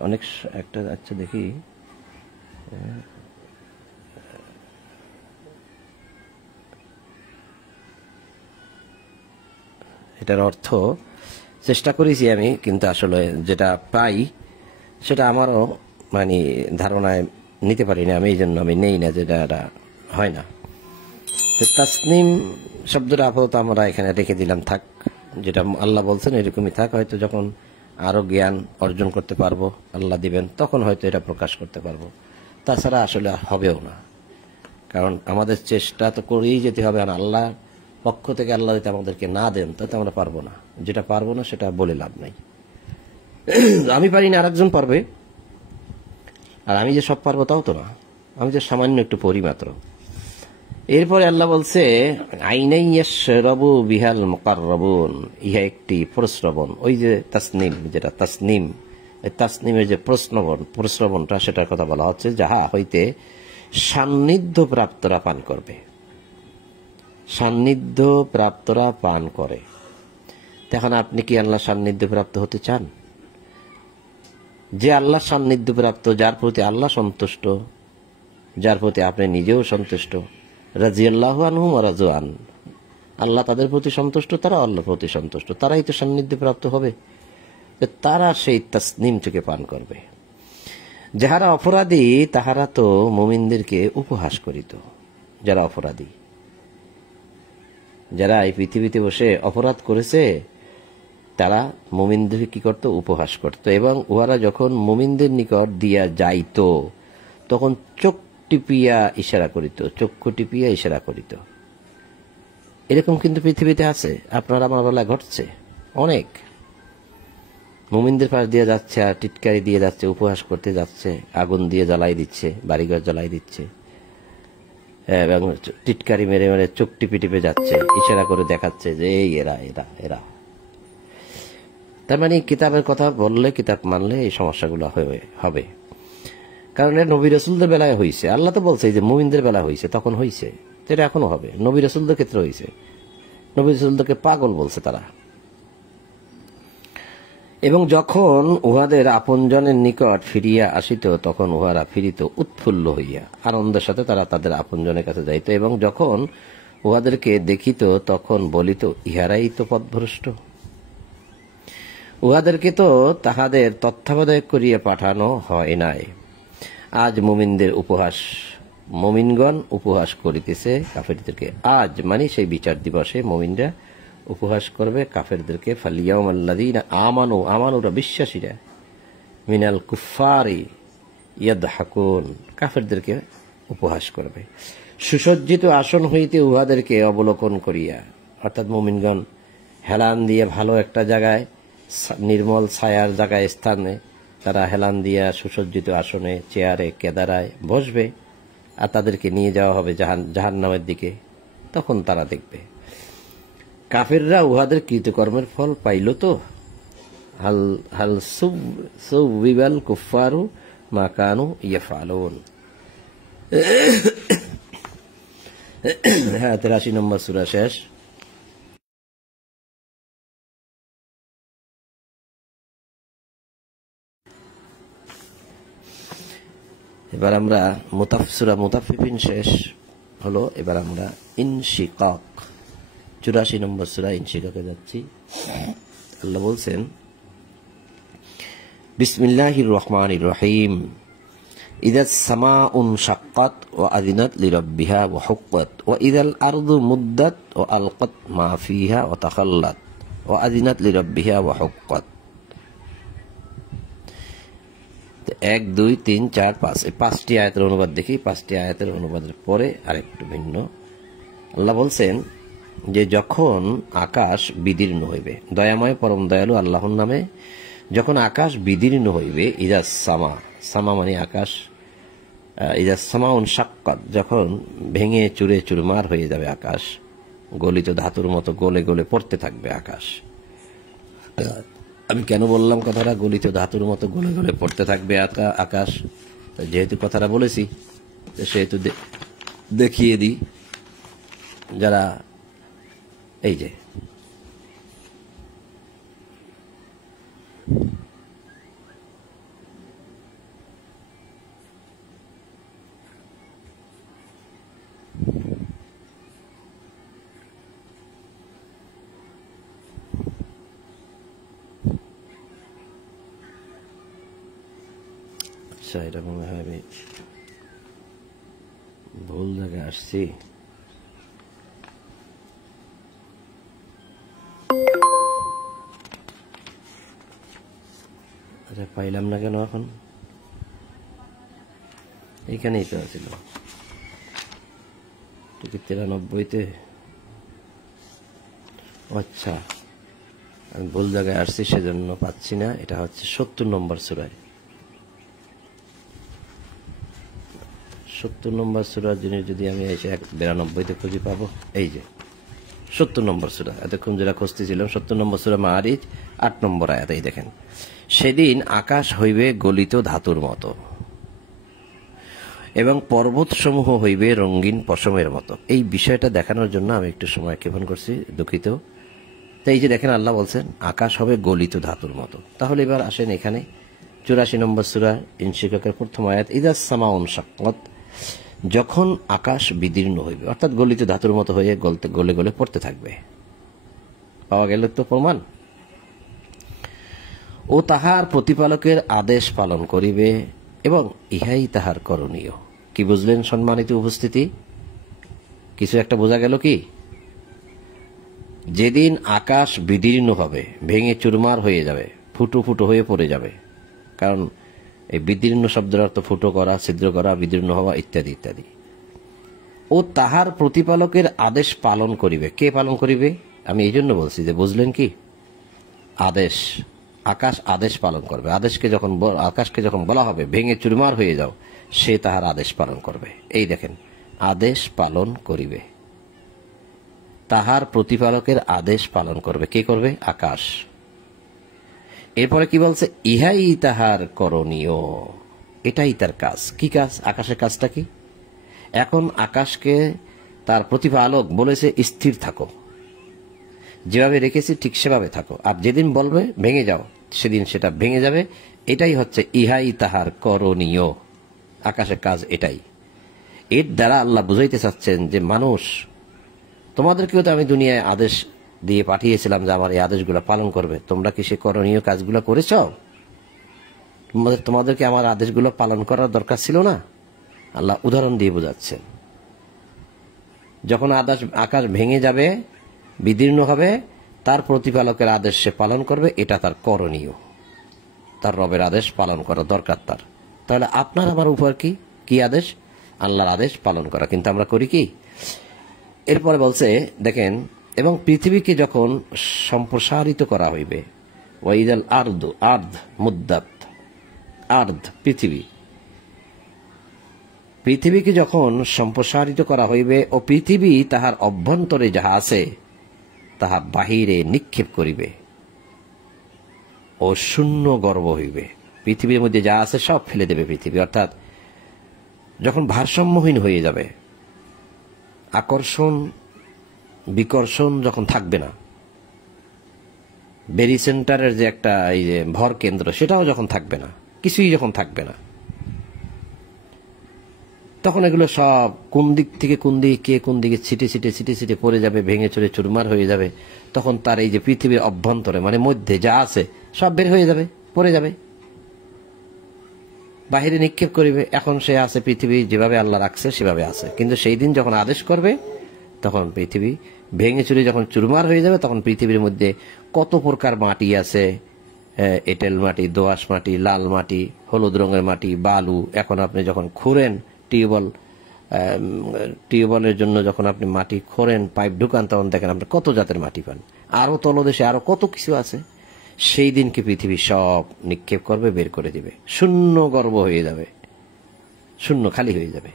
অনেক একটা, আচ্ছা দেখি, এটার অর্থ চেষ্টা করেছি আমি, কিন্তু আসলে যেটা পাই সেটা আমারও মানে ধারণায় নিতে পারি না আমি, এই জন্য আমি নেই না, যেটা হয় না। তাসনিম শব্দটা আপাতত আমরা এখানে রেখে দিলাম, থাক, যেটা আল্লাহ বলছেন এরকমই থাক। হয়তো যখন আরো জ্ঞান অর্জন করতে পারবো, আল্লাহ দিবেন, তখন হয়তো এটা প্রকাশ করতে পারবো। তাছাড়া আসলে হবেও না, কারণ আমাদের চেষ্টা তো করেই যেতে হবে। আর আল্লাহ পক্ষ থেকে আল্লাহ যদি আমাদেরকে না দেন তাতে আমরা পারবো না। যেটা পারবো না সেটা বলে লাভ নাই। আমি পারি না, আরেকজন পারবে। আর আমি যে সব পারবো তাও তো না, আমি যে সামান্য একটু পড়ি মাত্র। এরপরে আল্লাহ বলছে আইনাই ইয়াশরাবু বিহাল মুকাররাবুন, ইহা একটি প্রস্রবণ। ওই যে তাসনিম, যেটা তাসনিম, এই তাসনিমের যে প্রস্রবণটা, সেটার কথা বলা হচ্ছে, যাহা হইতে সান্নিধ্য প্রাপ্তরা পান করবে। সান্নিধ্য প্রাপ্তরা পান করে। এখন আপনি কি আল্লাহ সান্নিধ্য প্রাপ্ত হতে চান? যে আল্লাহ সান্নিধ্য প্রাপ্ত, যার প্রতি আল্লাহ সন্তুষ্ট, যার প্রতি আপনি নিজেও সন্তুষ্ট, রাজিয়াল্লাহু আনহুম ওয়া রাজু আন, আল্লাহ তাদের প্রতি সন্তুষ্ট, তারা আল্লাহর প্রতি সন্তুষ্ট, তারাই তো সান্নিধ্য প্রাপ্ত হবে। তারা সেই তাসনিম থেকে পান করবে। যাহারা অপরাধী তাহারা তো মুমিনদেরকে উপহাস করিত। যারা অপরাধী, যারা এই পৃথিবীতে বসে অপরাধ করেছে, তারা মুমিনদেরকে কি করত? উপহাস করত। এবং উহারা যখন মুমিনদের নিকট দিয়া যাইত তখন চোখ টিপিয়া ইশারা করিত, চক্ষু টিপিয়া ইশারা করিত। এরকম কিন্তু পৃথিবীতে আছে, আপনার আমার বেলায় ঘটছে। অনেক মুমিনদের পাশ দিয়ে যাচ্ছে আর টিটকারি দিয়ে যাচ্ছে, উপহাস করতে যাচ্ছে, আগুন দিয়ে জ্বালাই দিচ্ছে, বাড়িঘর জ্বালাই দিচ্ছে, এবং টিটকারি মেরে মেরে চোখ টিপে টিপে যাচ্ছে, ইশারা করে দেখাচ্ছে যে এই এরা এরা এরা। তার মানে কিতাবের কথা বললে, কিতাব মানলে এই সমস্যাগুলো হবে। কারণ এটা নবী রাসূলদের বেলায় হয়েছে। আল্লাহ তো বলছে যে মুমিনদের বেলা হয়েছে, তখন হয়েছে, এটা এখনো হবে। নবী রাসূলদের ক্ষেত্রে হয়েছে। নবী রাসূলদেরকে পাগল বলছে তারা। এবং যখন উহাদের আপনজনের নিকট ফিরিয়া আসিত তখন উহারা ফিরিত উৎফুল্ল হইয়া, আনন্দের সাথে তারা তাদের আপনজনের কাছে যাইত। এবং যখন উহাদেরকে দেখিত তখন বলিত, ইহারাই তো পথভ্রষ্ট। উহাদেরকে তো তাহাদের তত্ত্বাবধায়ক করিয়া পাঠানো হয় নাই। আজ মুমিনদের উপহাস, মুমিনগণ উপহাস করিতেছে কাফেরদেরকে। আজ মানে সেই বিচার দিবসে মুমিনরা উপহাস করবে কাফেরদেরকে। ফালিয়াউমাল্লাযীনা আমানু, আমানুরা বিশ্বাসীরা, মিনাল কুফফারি ইয়াদহাকুন, কাফেরদেরকে উপহাস করবে। সুসজ্জিত আসন হইতে উহাদেরকে অবলোকন করিয়া, অর্থাৎ মুমিনগণ হেলান দিয়ে ভালো একটা জায়গায়, নির্মল ছায়ার জায়গায়, স্থানে তারা হেলান দিয়া সুসজ্জিত আসনে, চেয়ারে, কেদারায় বসবে, আর তাদেরকে নিয়ে যাওয়া হবে জাহান্নামের দিকে। তখন তারা দেখবে কাফেররা উহাদের কৃতকর্মের ফল পাইল তো। হাল সুবিবাল কুফফারু মা কানু ইয়াফআলুন। হ্যাঁ, 83 নম্বর সূরা শেষ। এবার আমরা সূরা মুতাফফিফিন শেষ হলো। এবার আমরা ইনশিকাক, 84 নম্বর সূরা ইনশিকাকে যাচ্ছি। আল্লাহ বলছেন, বিসমিল্লাহির রহমানির রহিম, ইদাস সামাউন শাক্কাত ওয়া আযিনাত লিরাব্বিহা ওয়া হুক্কাত ওয়া ইদাল আরদু মুদ্দাত ওয়া আলকাত মা ফিহা ওয়া তাখাল্লাত ওয়া আযিনাত লিরাব্বিহা ওয়া হুক্কাত। 1, 2, 3, 4, 5 এই 5টি আয়াতের অনুবাদ দেখি। 5টি আয়াতের অনুবাদের পরে আরেকটু ভিন্ন। আল্লাহ বলছেন যে যখন আকাশ বিদীর্ণ হইবে, দয়াময় পরম দয়ালু আল্লাহর নামে, যখন আকাশ বিদীর্ণ হইবে, ইজাস সামা, সামা মানে আকাশ, ইজাস সামাউন শাক্কাত, যখন ভেঙে চুরে চুরমার হয়ে যাবে আকাশ, গলিত ধাতুর মতো গলে গলে পড়তে থাকবে আকাশ। আমি কেন বললাম কথাটা, গলিত ধাতুর মতো গলে গলে পড়তে থাকবে আকাশ? যেহেতু কথাটা বলেছি সেহেতু দেখিয়ে দিই। যারা এই যে এটা মনে হয় আমি ভুল জায়গায় আসছি। আচ্ছা, পাইলাম না কেন এখন? এইখানেই তো আছিল, 93-তে। আচ্ছা, আমি ভুল জায়গায় আসছি, সেজন্য পাচ্ছি না। এটা হচ্ছে 70 নম্বর সূরায়। 70 নম্বর সূরার জিনিস যদি আমি এসে 92-তে খুঁজে পাবো। এই যে 70 নম্বর সূরা, এতক্ষণ যেটা খুঁজতেছিলাম, 70 নম্বর সূরা মাআরিজ 8 নম্বর আয়াত। এই দেখেন, সেদিন আকাশ হইবে গলিত ধাতুর মতো এবং পর্বতসমূহ হইবে রঙিন পশমের মতো। এই বিষয়টা দেখানোর জন্য আমি একটু সময় ক্ষেপণ করছি, দুঃখিত। তো এই যে দেখেন, আল্লাহ বলছেন আকাশ হবে গলিত ধাতুর মতো। তাহলে এবার আসেন এখানে 84 নম্বর সূরা ইনশিকাকের প্রথম আয়াত, ইদাস সামাউন শাক্কাত, যখন আকাশ বিদীর্ণ হইবে, অর্থাৎ গলিত ধাতুর মতো হয়ে গলে গলে পড়তে থাকবে। পাওয়া গেল তো প্রমাণ। ও তাহার প্রতিপালকের আদেশ পালন করিবে, এবং ইহাই তাহার করণীয়। কি বুঝলেন সম্মানিত উপস্থিতি? কিছু একটা বোঝা গেল কি? যেদিন আকাশ বিদীর্ণ হবে, ভেঙে চুরমার হয়ে যাবে, ফুটো ফুটো হয়ে পড়ে যাবে, কারণ এই বিদীর্ণ শব্দের অর্থ ফুটো করা, ছিদ্র করা, বিদীর্ণ হওয়া ইত্যাদি ইত্যাদি। ও তাহার প্রতিপালকের আদেশ পালন করিবে। কে পালন করিবে? আমি এই জন্য বলছি যে বুঝলেন কি, আদেশ, আকাশ আদেশ পালন করবে। আকাশকে যখন বলা হবে ভেঙে চুরমার হয়ে যাও, সে তাহার আদেশ পালন করবে। এই দেখেন, আদেশ পালন করিবে, তাহার প্রতিপালকের আদেশ পালন করবে। কে করবে? আকাশ। এরপরে কি বলছে? ইহাই তাহার করণীয়, এটাই তার কাজ। কি কাজ? আকাশের কাজটা কি? এখন আকাশকে তার প্রতিপালক বলেছে স্থির থাকো, যেভাবে রেখেছি ঠিক সেভাবে থাকো, আর যেদিন বলবে ভেঙে যাও, সেদিন সেটা ভেঙে যাবে। এটাই হচ্ছে ইহাই তাহার করণীয়। আকাশের কাজ এটাই। এর দ্বারা আল্লাহ বুঝাইতে চাচ্ছেন যে মানুষ, তোমাদেরকেও তো আমি দুনিয়ায় আদেশ দিয়ে পাঠিয়েছিলাম যে আমার এই আদেশগুলো পালন করবে। তোমরা কি সে করণীয় কাজগুলো করেছ? তোমাদেরকে আমার আদেশগুলো পালন করার দরকার ছিল না? আল্লাহ উদাহরণ দিয়ে বোঝাচ্ছেন। যখন আকাশ ভেঙে যাবে, বিদীর্ণ হবে, তার প্রতিপালকের আদেশ সে পালন করবে, এটা তার করণীয়। তার রবের আদেশ পালন করা দরকার তার। তাহলে আপনার আমার উপর কি আদেশ? আল্লাহর আদেশ পালন করা। কিন্তু আমরা করি কি? এরপরে বলছে দেখেন, এবং পৃথিবীকে যখন সম্প্রসারিত করা হইবে, ওয়াইদাল আর্দ মুদ্দাত, পৃথিবীকে যখন সম্প্রসারিত করা হইবে ও পৃথিবী তাহার অভ্যন্তরে যাহা আছে তাহা বাহিরে নিক্ষেপ করিবে ও শূন্য গর্ব হইবে। পৃথিবীর মধ্যে যা আছে সব ফেলে দেবে পৃথিবী। অর্থাৎ যখন ভারসাম্যহীন হয়ে যাবে, আকর্ষণ বিকর্ষণ যখন থাকবে না, বেরি সেন্টারের যে একটা এই যে ভর কেন্দ্র, সেটাও যখন থাকবে না, কিছুই যখন থাকবে না, তখন এগুলো সব কোন দিক থেকে কোন দিকে ছিটে পড়ে যাবে, ভেঙে চলে চুরমার হয়ে যাবে। তখন তার এই যে পৃথিবীর অভ্যন্তরে মানে মধ্যে যা আছে সব বের হয়ে যাবে, পড়ে যাবে, বাহিরে নিক্ষেপ করিবে। এখন সে আছে, পৃথিবী যেভাবে আল্লাহ রাখছে সেভাবে আছে, কিন্তু সেই দিন যখন আদেশ করবে তখন পৃথিবী ভেঙে চুরে যখন চুরমার হয়ে যাবে, তখন পৃথিবীর মধ্যে কত প্রকার মাটি আছে, এঁটেল মাটি, দোআঁশ মাটি, লাল মাটি, হলুদ রঙের মাটি, বালু। এখন আপনি যখন খুঁড়েন টিউবওয়েলের জন্য যখন আপনি মাটি খোঁড়েন, পাইপ ঢুকান, তখন দেখেন আপনি কত জাতের মাটি পান। আরো তলদেশে আরো কত কিছু আছে। সেই দিনকে পৃথিবী সব নিক্ষেপ করবে, বের করে দিবে, শূন্য গর্ভ হয়ে যাবে, শূন্য খালি হয়ে যাবে।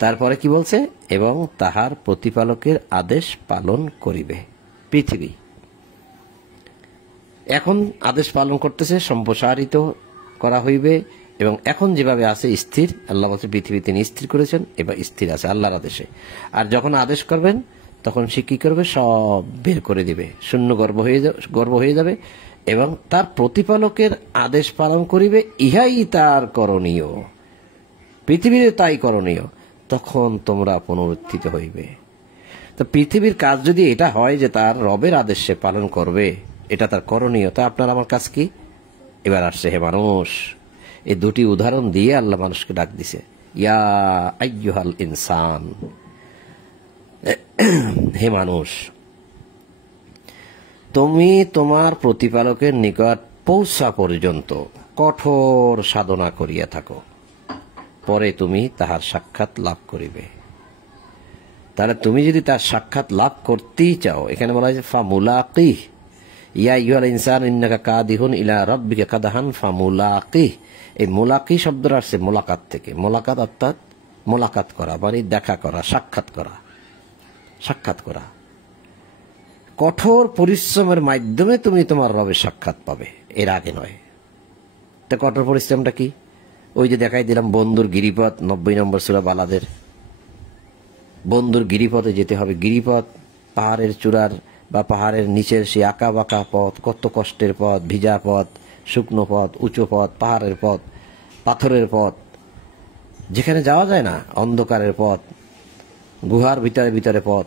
তারপরে কি বলছে? এবং তাহার প্রতিপালকের আদেশ পালন করিবে। পৃথিবী এখন আদেশ পালন করতেছে, সম্প্রসারিত করা হইবে, এবং এখন যেভাবে আছে স্থির, আল্লাহ বলছে পৃথিবী তিনি স্থির করেছেন, এবার স্থির আছে আল্লাহর আদেশে। আর যখন আদেশ করবেন তখন সে কি করবে? সব বের করে দিবে, শূন্য গর্ব হয়ে যাবে, এবং তার প্রতিপালকের আদেশ পালন করিবে, ইহাই তার করণীয়। পৃথিবীর তাই করণীয়। তখন তোমরা পুনরুত্থিত হইবে। তো পৃথিবীর কাজ যদি এটা হয় যে তার রবের আদেশ সে পালন করবে, এটা তার করণীয়, তা আপনার আমার কাজ কি? এবার আসছে, হে মানুষ, এই দুটি উদাহরণ দিয়ে আল্লাহ মানুষকে ডাক দিছে, ইয়া আইয়ুহাল ইনসান, হে মানুষ, তুমি তোমার প্রতিপালকের নিকট পৌঁছা পর্যন্ত কঠোর সাধনা করিয়া থাকো, পরে তুমি তাহার সাক্ষাৎ লাভ করিবে। তাহলে তুমি যদি তার সাক্ষাৎ লাভ করতেই চাও, এখানে বলা হয়েছে ফামুলাকিহ, ইয়া আইয়ুহাল ইনসান ইন্নাকা কাদিহুন ইলা রাব্বিকা কাদহান ফামুলাকিহ। এই মুলাকি শব্দটা আসছে মোলাকাত থেকে। মোলাকাত অর্থাৎ মোলাকাত করা, মানে দেখা করা, সাক্ষাৎ করা। কঠোর পরিশ্রমের মাধ্যমে তুমি তোমার রবের সাক্ষাৎ পাবে, এর আগে নয়। তা কঠোর পরিশ্রমটা কি? ওই যে দেখাই দিলাম বন্ধুর গিরিপথ, 90 নম্বর সূরা বালাদের। বন্ধুর গিরিপথে যেতে হবে। গিরিপথ পাহাড়ের চূড়ার বা পাহাড়ের নিচের সেই আঁকা বাঁকা পথ, কত কষ্টের পথ, ভিজা পথ, শুকনো পথ, উঁচু পথ, পাহাড়ের পথ, পাথরের পথ, যেখানে যাওয়া যায় না, অন্ধকারের পথ, গুহার ভিতরে পথ,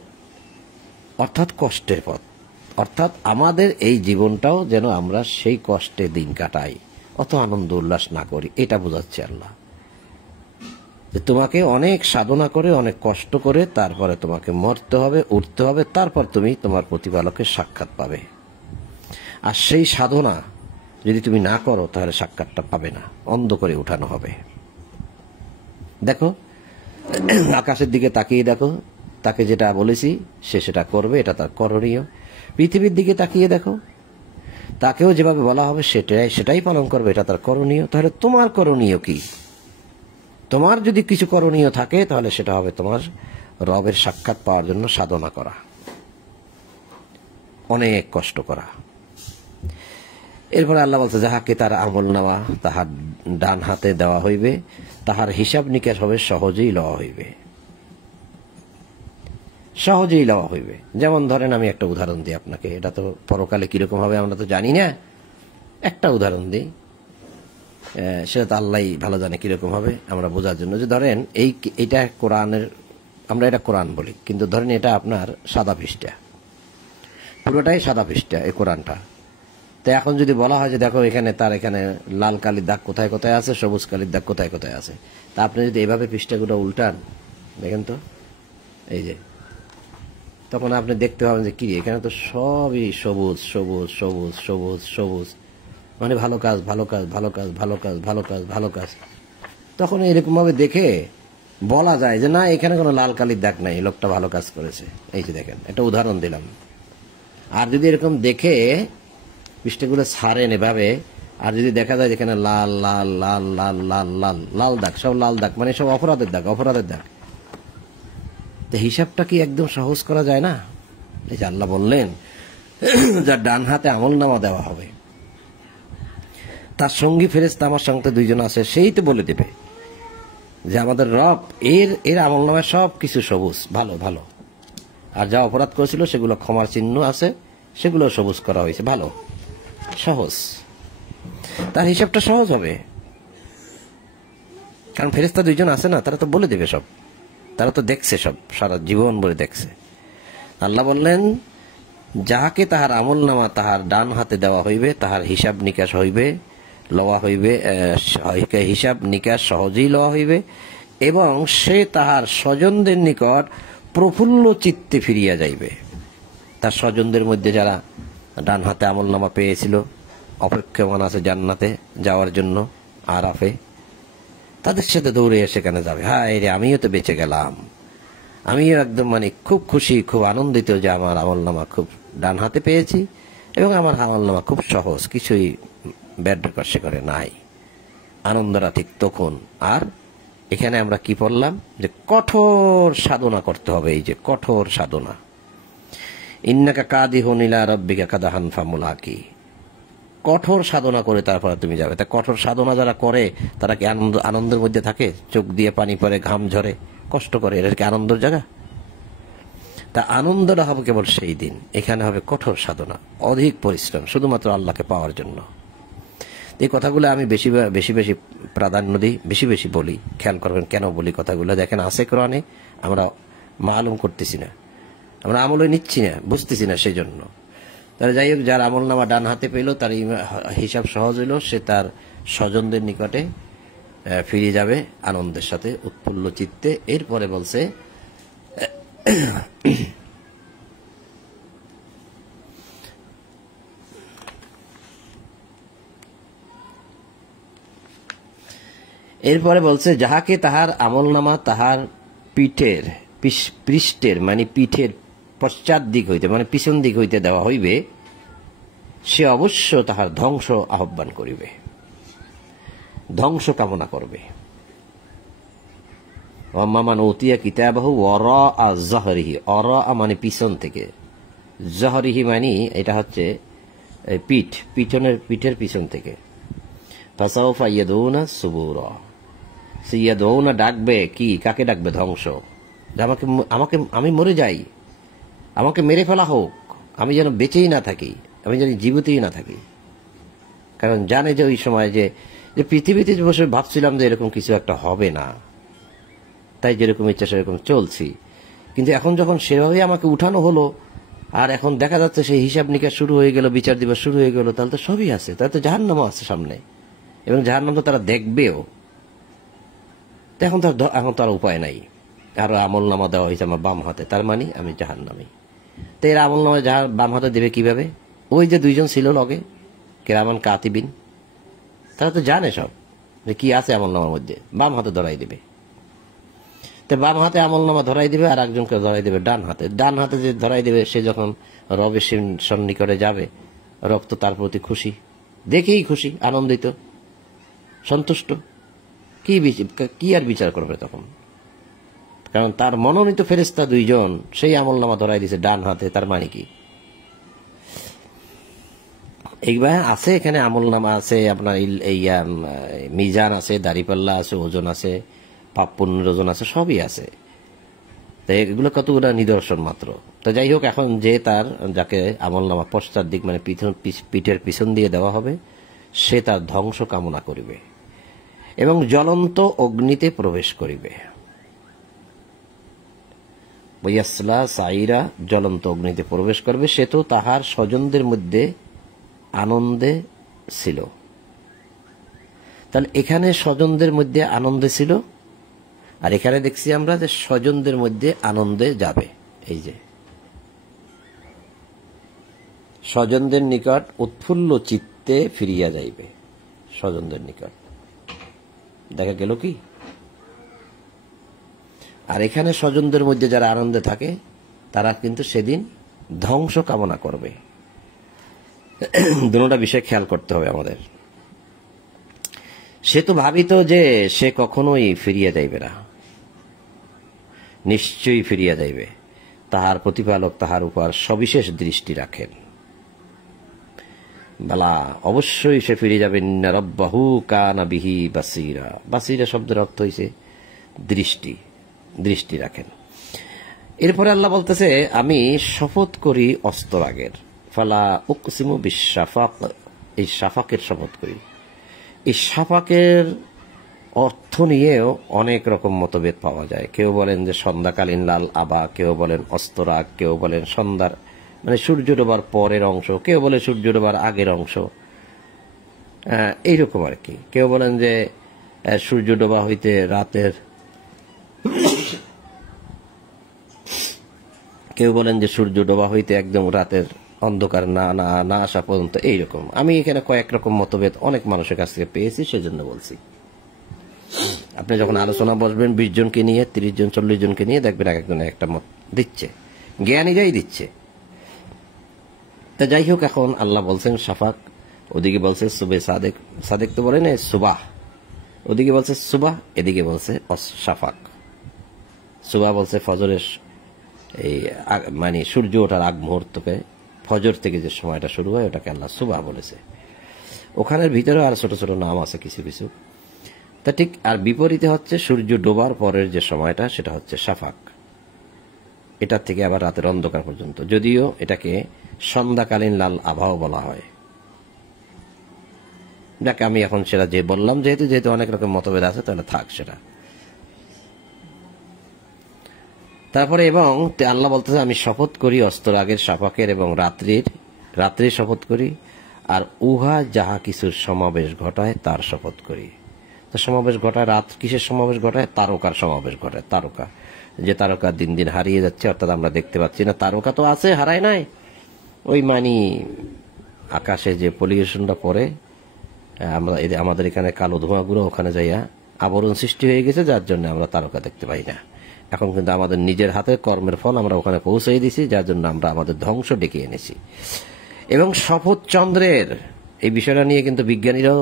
অর্থাৎ কষ্টের পথ। অর্থাৎ আমাদের এই জীবনটাও যেন আমরা সেই কষ্টে দিন কাটাই, অত আনন্দ উল্লাস না করি, এটা বোঝাচ্ছে আল্লাহ। যে তোমাকে অনেক সাধনা করে, অনেক কষ্ট করে তারপরে তোমাকে মরতে হবে, উঠতে হবে, তারপর তুমি তোমার প্রতিপালকের সাক্ষাৎ পাবে। আর সেই সাধনা যদি তুমি না করো তাহলে সাক্ষাৎটা পাবে না, অন্ধ করে উঠানো হবে। দেখো আকাশের দিকে তাকিয়ে দেখো, তাকে যেটা বলেছি সে সেটা করবে, এটা তার করণীয়। পৃথিবীর দিকে তাকিয়ে দেখো, তাকেও যেভাবে বলা হবে সেটাই পালন করবে, এটা তার করণীয়। তাহলে তোমার করণীয় কি? তোমার যদি কিছু করণীয় থাকে তাহলে সেটা হবে তোমার রবের সাক্ষাৎ পাওয়ার জন্য সাধনা করা, অনেক কষ্ট করা। এরপরে আল্লাহ বলছে, যাহাকে তার আমল নেওয়া তাহার ডান হাতে দেওয়া হইবে, তাহার হিসাব নিকাশ হবে সহজেই লওয়া হইবে, সহজেই লওয়া হইবে। যেমন ধরেন আমি একটা উদাহরণ দিই আপনাকে, এটা তো পরকালে কিরকম হবে আমরা তো জানি না, একটা উদাহরণ দিই, সেটা তো আল্লাহ ভালো জানে কিরকম হবে, আমরা বোঝার জন্য। যে ধরেন এইটা কোরআনের, আমরা এটা কোরআন বলি, কিন্তু ধরেন এটা আপনার সাদা পৃষ্ঠা, পুরোটাই সাদা পৃষ্ঠা এই কোরআনটা। তো এখন যদি বলা হয় যে দেখো এখানে লাল কালির দাগ কোথায় কোথায় আছে, সবুজ কালির দাগ কোথায় কোথায় আছে, তা আপনি যদি এভাবে পৃষ্ঠাগুলো উল্টান, দেখেন তো এই যে, তখন আপনি দেখতে পাবেন যে কি এখানে তো সবই সবুজ সবুজ সবুজ সবুজ সবুজ, মানে ভালো কাজ ভালো কাজ ভালো কাজ ভালো কাজ ভালো কাজ ভালো কাজ। তখন এরকম ভাবে দেখে বলা যায় যে না, এখানে কোনো লাল কালির দাগ নাই, লোকটা ভালো কাজ করেছে। এই যে দেখেন, একটা উদাহরণ দিলাম। আর যদি এরকম দেখে পৃষ্ঠাগুলো ছাড়েন এভাবে, আর যদি দেখা যায় যেখানে লাল লাল লাল লাল লাল লাল লাল দাগ, সব লাল দাগ, মানে সব অপরাধের দাগ, অপরাধের দাগ, তো হিসাবটা কি একদম সহজ করা যায় না? এই যে আল্লাহ বললেন, যার ডান হাতে আমলনামা দেওয়া হবে, তার সঙ্গী ফেরেশতা আমার সঙ্গে দুইজন আছে, সেই তো বলে দেবে যে আমাদের রব এর আমলনামায় সব কিছু সবুজ, ভালো ভালো, আর যা অপরাধ করেছিল সেগুলো ক্ষমার চিহ্ন আছে, সেগুলো সবুজ করা হয়েছে, ভালো, সহজ। তার হিসাবটা সহজ হবে, কারণ ফেরেশতা দুইজন আছে না, তারা তো বলে দেবে সব, তারা তো দেখছে সব, সারা জীবন বলে দেখছে। আল্লাহ বললেন, যাহাকে তাহার আমলনামা তাহার ডান হাতে দেওয়া হইবে, তাহার হিসাব নিকাশ হইবে, লওয়া হইবে, হিসাব নিকাশ সহজেই লওয়া হইবে, এবং সে তাহার স্বজনদের নিকট প্রফুল্ল চিত্তে ফিরিয়া যাইবে। তার স্বজনদের মধ্যে যারা ডান হাতে আমলনামা পেয়েছিল, অপেক্ষমান আছে জান্নাতে যাওয়ার জন্য, আরাফে, তাদের সাথে দৌড়ে সেখানে যাবে। হায় রে, আমিও তো বেঁচে গেলাম, আমিও একদম মানে খুব খুশি, খুব আনন্দিত যে আমার আমলনামা খুব ডান হাতে পেয়েছি, এবং আমার আমলনামা খুব সহজ, কিছুই ব্যাড কষে করে নাই। আনন্দটা ঠিক তখন। আর এখানে আমরা কি পড়লাম, যে কঠোর সাধনা করতে হবে, এই যে কঠোর সাধনা, ইন্নাকা কাদিহুন ইলা রাব্বিকা কাদাহান ফামুলাকি, কঠোর সাধনা করে তারপরে তুমি যাবে। তা কঠোর সাধনা যারা করে তারা কি আনন্দের মধ্যে থাকে? চোখ দিয়ে পানি পড়ে, ঘাম ঝরে, কষ্ট করে, এটা কি আনন্দের জায়গা? তা আনন্দটা হবে কেবল সেই দিন। এখানে হবে কঠোর সাধনা, অধিক পরিশ্রম, শুধুমাত্র আল্লাহকে পাওয়ার জন্য। এই কথাগুলো আমি বেশি বেশি বেশি প্রাধান্য দিই, বেশি বেশি বলি। খেয়াল করবেন কেন বলি কথাগুলো। দেখেন আছে কোরআনে, আমরা মালুম করতেছি না, আমরা আমলে নিচ্ছি না, বুঝতেছি না, সেই জন্য। তাহলে যাই হোক, যার আমলনামা ডান হাতে পেল তার হিসাব সহজ হইল, সে তার স্বজনদের নিকটে ফিরে যাবে আনন্দের সাথে, উৎফুল্ল চিত্তে। এরপরে বলছে, যাহাকে তাহার আমলনামা তাহার পৃষ্ঠের মানে পিঠের পশ্চাৎ দিক হইতে, মানে পিছন দিক হইতে দেওয়া হইবে, সে অবশ্য তাহার ধ্বংস আহ্বান করিবে, ধ্বংস কামনা করবে। ওয়াম্মান উতিয়া কিতাবাহু ওয়ারাআ যাহরিহি, ওয়ারাআ মানে পিছন থেকে, যাহরিহি মানে এটা হচ্ছে পিঠের পিছন থেকে। ফাসাউফা ইয়াদউনা সুবুরা, সে ইয়াদউনা ডাকবে কি, কাকে ডাকবে? ধ্বংস। আমি মরে যাই, আমাকে মেরে ফেলা হোক, আমি যেন বেঁচেই না থাকি, আমি যেন জীবিতই না থাকি। কারণ জানে যে ওই সময় যে পৃথিবীতে বসে ভাবছিলাম যে এরকম কিছু একটা হবে না, তাই যেরকম ইচ্ছা সেরকম চলছি, কিন্তু এখন যখন সেভাবেই আমাকে উঠানো হলো, আর এখন দেখা যাচ্ছে সেই হিসাব নিকাশ শুরু হয়ে গেল, বিচার দিবস শুরু হয়ে গেল, তাহলে তো সবই আছে, তাহলে তো জাহান্নামও আছে সামনে। এবং জাহান্নাম তো তারা দেখবেও। এখন তো আর উপায় নাই। আর আমল নামা দেওয়া হয়েছে আমার বাম হাতে, তার মানে আমি জাহান্নামী। তো এর আমল নামা বাম হাতে দেবে কিভাবে? ওই যে দুইজন ছিল লগে কিরামান কাতিবিন, তারা তো জানে সব যে কি আছে আমল নামার মধ্যে, বাম হাতে ধরাই দিবে। তো বাম হাতে আমল নামা ধরাই দিবে, আর একজনকে ধরাই দেবে ডান হাতে। ডান হাতে যে ধরাই দেবে সে যখন রবের সন্নিকটে যাবে, রব তো তার প্রতি খুশি, দেখেই খুশি, আনন্দিত, সন্তুষ্ট। কি আর বিচার করবে তখন? কারণ তার মনোনীত ফেরেশতা দুইজন সেই আমল নামা ধরাই দিছে ডান হাতে, তার মানে কি? এইবার আছে এখানে আমল নামা আছে, আপনার এই মিজান আছে, দাড়িপাল্লা আছে, ওজন আছে, পাপ পুণ্যের ওজন আছে, সবই আছে। তো এগুলো কতগুলো নিদর্শন মাত্র। তো যাই হোক, এখন যে তার যাকে আমল নামা পশ্চাৎ দিক মানে পিঠের পিছন দিয়ে দেওয়া হবে, সে তার ধ্বংস কামনা করিবে এবং জ্বলন্ত অগ্নিতে প্রবেশ করিবে। বৈয়াসলা সাইরা, জ্বলন্ত অগ্নিতে প্রবেশ করবে। সে তো তাহার স্বজনদের মধ্যে আনন্দে ছিল। তাহলে এখানে স্বজনদের মধ্যে আনন্দে ছিল, আর এখানে দেখছি আমরা যে স্বজনদের মধ্যে আনন্দে যাবে। এই যে স্বজনদের নিকট উৎফুল্ল চিত্তে ফিরিয়া যাইবে, স্বজনদের নিকট। দেখা গেল কি? আর এখানে স্বজনদের মধ্যে যারা আনন্দে থাকে তারা কিন্তু সেদিন ধ্বংস কামনা করবে। দুটোটা বিষয় খেয়াল করতে হবে আমাদের। সে তো ভাবিত যে সে কখনোই ফিরিয়া যাইবে না, নিশ্চয়ই ফিরিয়া যাইবে। তাহার প্রতিপালক তাহার উপর সবিশেষ দৃষ্টি রাখেন। বালা, অবশ্যই সে ফিরে যাবে। রব্বাহু কানা বিহি বাসীরা। বাসীরা শব্দের অর্থ হইছে দৃষ্টি, দৃষ্টি রাখেন। এরপরে আল্লাহ বলতেছে, আমি শপথ করি অস্তরাগের। ফালা উকসিমু বিশাফাক, এই শাফাকের শপথ করি। এই শাফাকের অর্থ নিয়েও অনেক রকম মতভেদ পাওয়া যায়। কেউ বলেন যে সন্ধ্যাকালীন লাল আভা, কেউ বলেন অস্তরাগ, কেউ বলেন সন্ধ্যার মানে সূর্য ডোবার পরের অংশ, কেউ বলে সূর্য ডোবার আগের অংশ, এইরকম আর কি। কেউ বলেন যে সূর্য ডোবা হইতে রাতের, কেউ বলেন যে সূর্য ডোবা হইতে একদম রাতের অন্ধকার না আসা পর্যন্ত, এইরকম। আমি এখানে কয়েক রকম মতভেদ অনেক মানুষের কাছ থেকে পেয়েছি, সেজন্য বলছি। আপনি যখন আলোচনা বসবেন 20 জনকে নিয়ে, 30 জন 40 জনকে নিয়ে, দেখবেন এক একজনের একটা মত দিচ্ছে, জ্ঞানীরাই দিচ্ছে। তা যাই হোক, এখন আল্লাহ বলছেন শাফাক, ওদিকে বলছে সুবে সাদেক, সাদেক তো বলে না সুবাহ, ওদিকে বলছে সুবাহ, এদিকে বলছে শাফাক। সুবাহ বলছে ফজরের এই মানে সূর্য ওঠার আগ মুহূর্তকে, ফজর থেকে যে সময়টা শুরু হয় ওটাকে আল্লাহ সুবাহ বলেছে। ওখানের ভিতরে আর ছোট ছোট নাম আছে কিছু কিছু। তা ঠিক আর বিপরীতে হচ্ছে সূর্য ডোবার পরের যে সময়টা, সেটা হচ্ছে শাফাক। এটার থেকে আবার রাতের অন্ধকার পর্যন্ত, যদিও এটাকে সন্ধ্যাকালীন লাল আবহাওয়া বলা হয়। যাকে আমি এখন সেটা যে বললাম, যেহেতু অনেক রকম মতভেদ আছে, তাহলে থাক সেটা। তারপরে এবং আল্লাহ বলতেছে, আমি শপথ করি অস্তরাগের, শাফাকের এবং রাত্রির শপথ করি, আর উহা যাহা কিছুর সমাবেশ ঘটায় তার শপথ করি। তো সমাবেশ ঘটায়, রাত কিসের সমাবেশ ঘটায়? তারকার সমাবেশ ঘটায়। তারকা, যে তারকা দিন দিন হারিয়ে যাচ্ছে, অর্থাৎ আমরা দেখতে পাচ্ছি না। তারকা তো আছে, হারায় নাই। ওই মানে আকাশে যে পলিউশনটা পড়ে, আমাদের এখানে কালো ধোঁয়াগুলো ওখানে যাইয়া আবরণ সৃষ্টি হয়ে গেছে, যার জন্য আমরা তারকা দেখতে পাই না। এখন কিন্তু আমাদের নিজের হাতে কর্মের ফল আমরা ওখানে পৌঁছে দিছি, যার জন্য আমরা আমাদের ধ্বংস ডেকে এনেছি। এবং শপথ চন্দ্রের, এই বিষয়টা নিয়ে কিন্তু বিজ্ঞানীরাও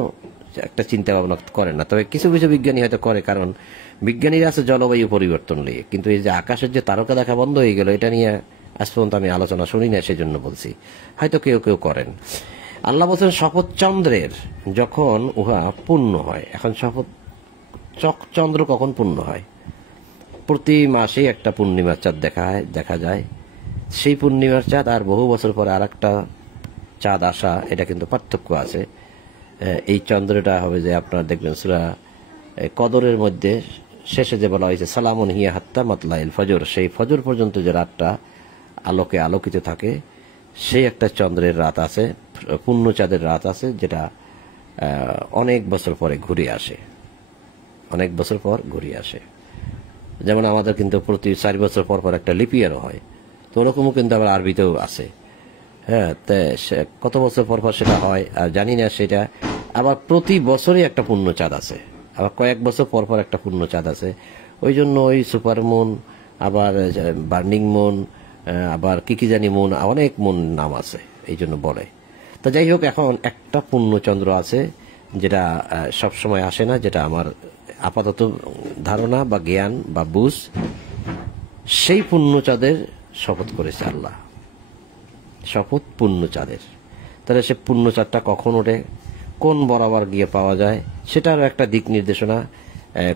একটা চিন্তা ভাবনা করে না, তবে কিছু কিছু বিজ্ঞানী হয়তো করে, কারণ বিজ্ঞানীরা আছে জলবায়ু পরিবর্তন নিয়ে। কিন্তু এই যে আকাশের যে তারকা দেখা বন্ধ হয়ে গেল, এটা নিয়ে আজ পর্যন্ত আমি আলোচনা শুনি না, সেজন্য বলছি, হয়তো কেউ কেউ করেন। আল্লাহ বলছেন শপথ চন্দ্রের, যখন উহা পূর্ণ হয়। এখন শপথ চন্দ্র কখন পূর্ণ হয়? প্রতি মাসেই একটা পূর্ণিমার চাঁদ দেখা যায়। সেই পূর্ণিমার চাঁদ আর বহু বছর পরে আর একটা চাঁদ আসা, এটা কিন্তু পার্থক্য আছে। এই চন্দ্রটা হবে যে আপনারা দেখবেন সূরা কদরের মধ্যে শেষে যে বলা হয়েছে সালামুন হিয়া হাত্তা মাতলাইল ফজর, সেই ফজর পর্যন্ত যে রাতটা আলোকে আলোকিত থাকে, সেই একটা চন্দ্রের রাত আছে, পূর্ণ চাঁদের রাত আছে, যেটা অনেক বছর পরে ঘুরে আসে, অনেক বছর পর ঘুরে আসে। যেমন আমাদের কিন্তু প্রতি 4 বছর পর পর একটা লিপিয়ারও হয়, তো ওরকমও কিন্তু আবার আরবিতেও আছে। হ্যাঁ, কত বছর পর পর সেটা হয় আর জানি না সেটা। আবার প্রতি বছরই একটা পূর্ণ চাঁদ আছে, আবার কয়েক বছর পর পর একটা পূর্ণ চাঁদ আছে। ওই জন্য ওই সুপার মুন, আবার বার্নিং মুন, আবার কি জানি মুন, অনেক মুন নাম আছে, এই জন্য বলে। তো যাই হোক, এখন একটা পূর্ণচন্দ্র আছে যেটা সব সময় আসে না, যেটা আমার আপাতত ধারণা বা জ্ঞান বা বুঝ, সেই পূর্ণচাঁদের শপথ করেছে আল্লাহ, শপথ পূর্ণচাঁদের। তাহলে সে পূর্ণচাঁদটা কখন ওঠে, কোন বরাবর গিয়ে পাওয়া যায়, সেটারও একটা দিক নির্দেশনা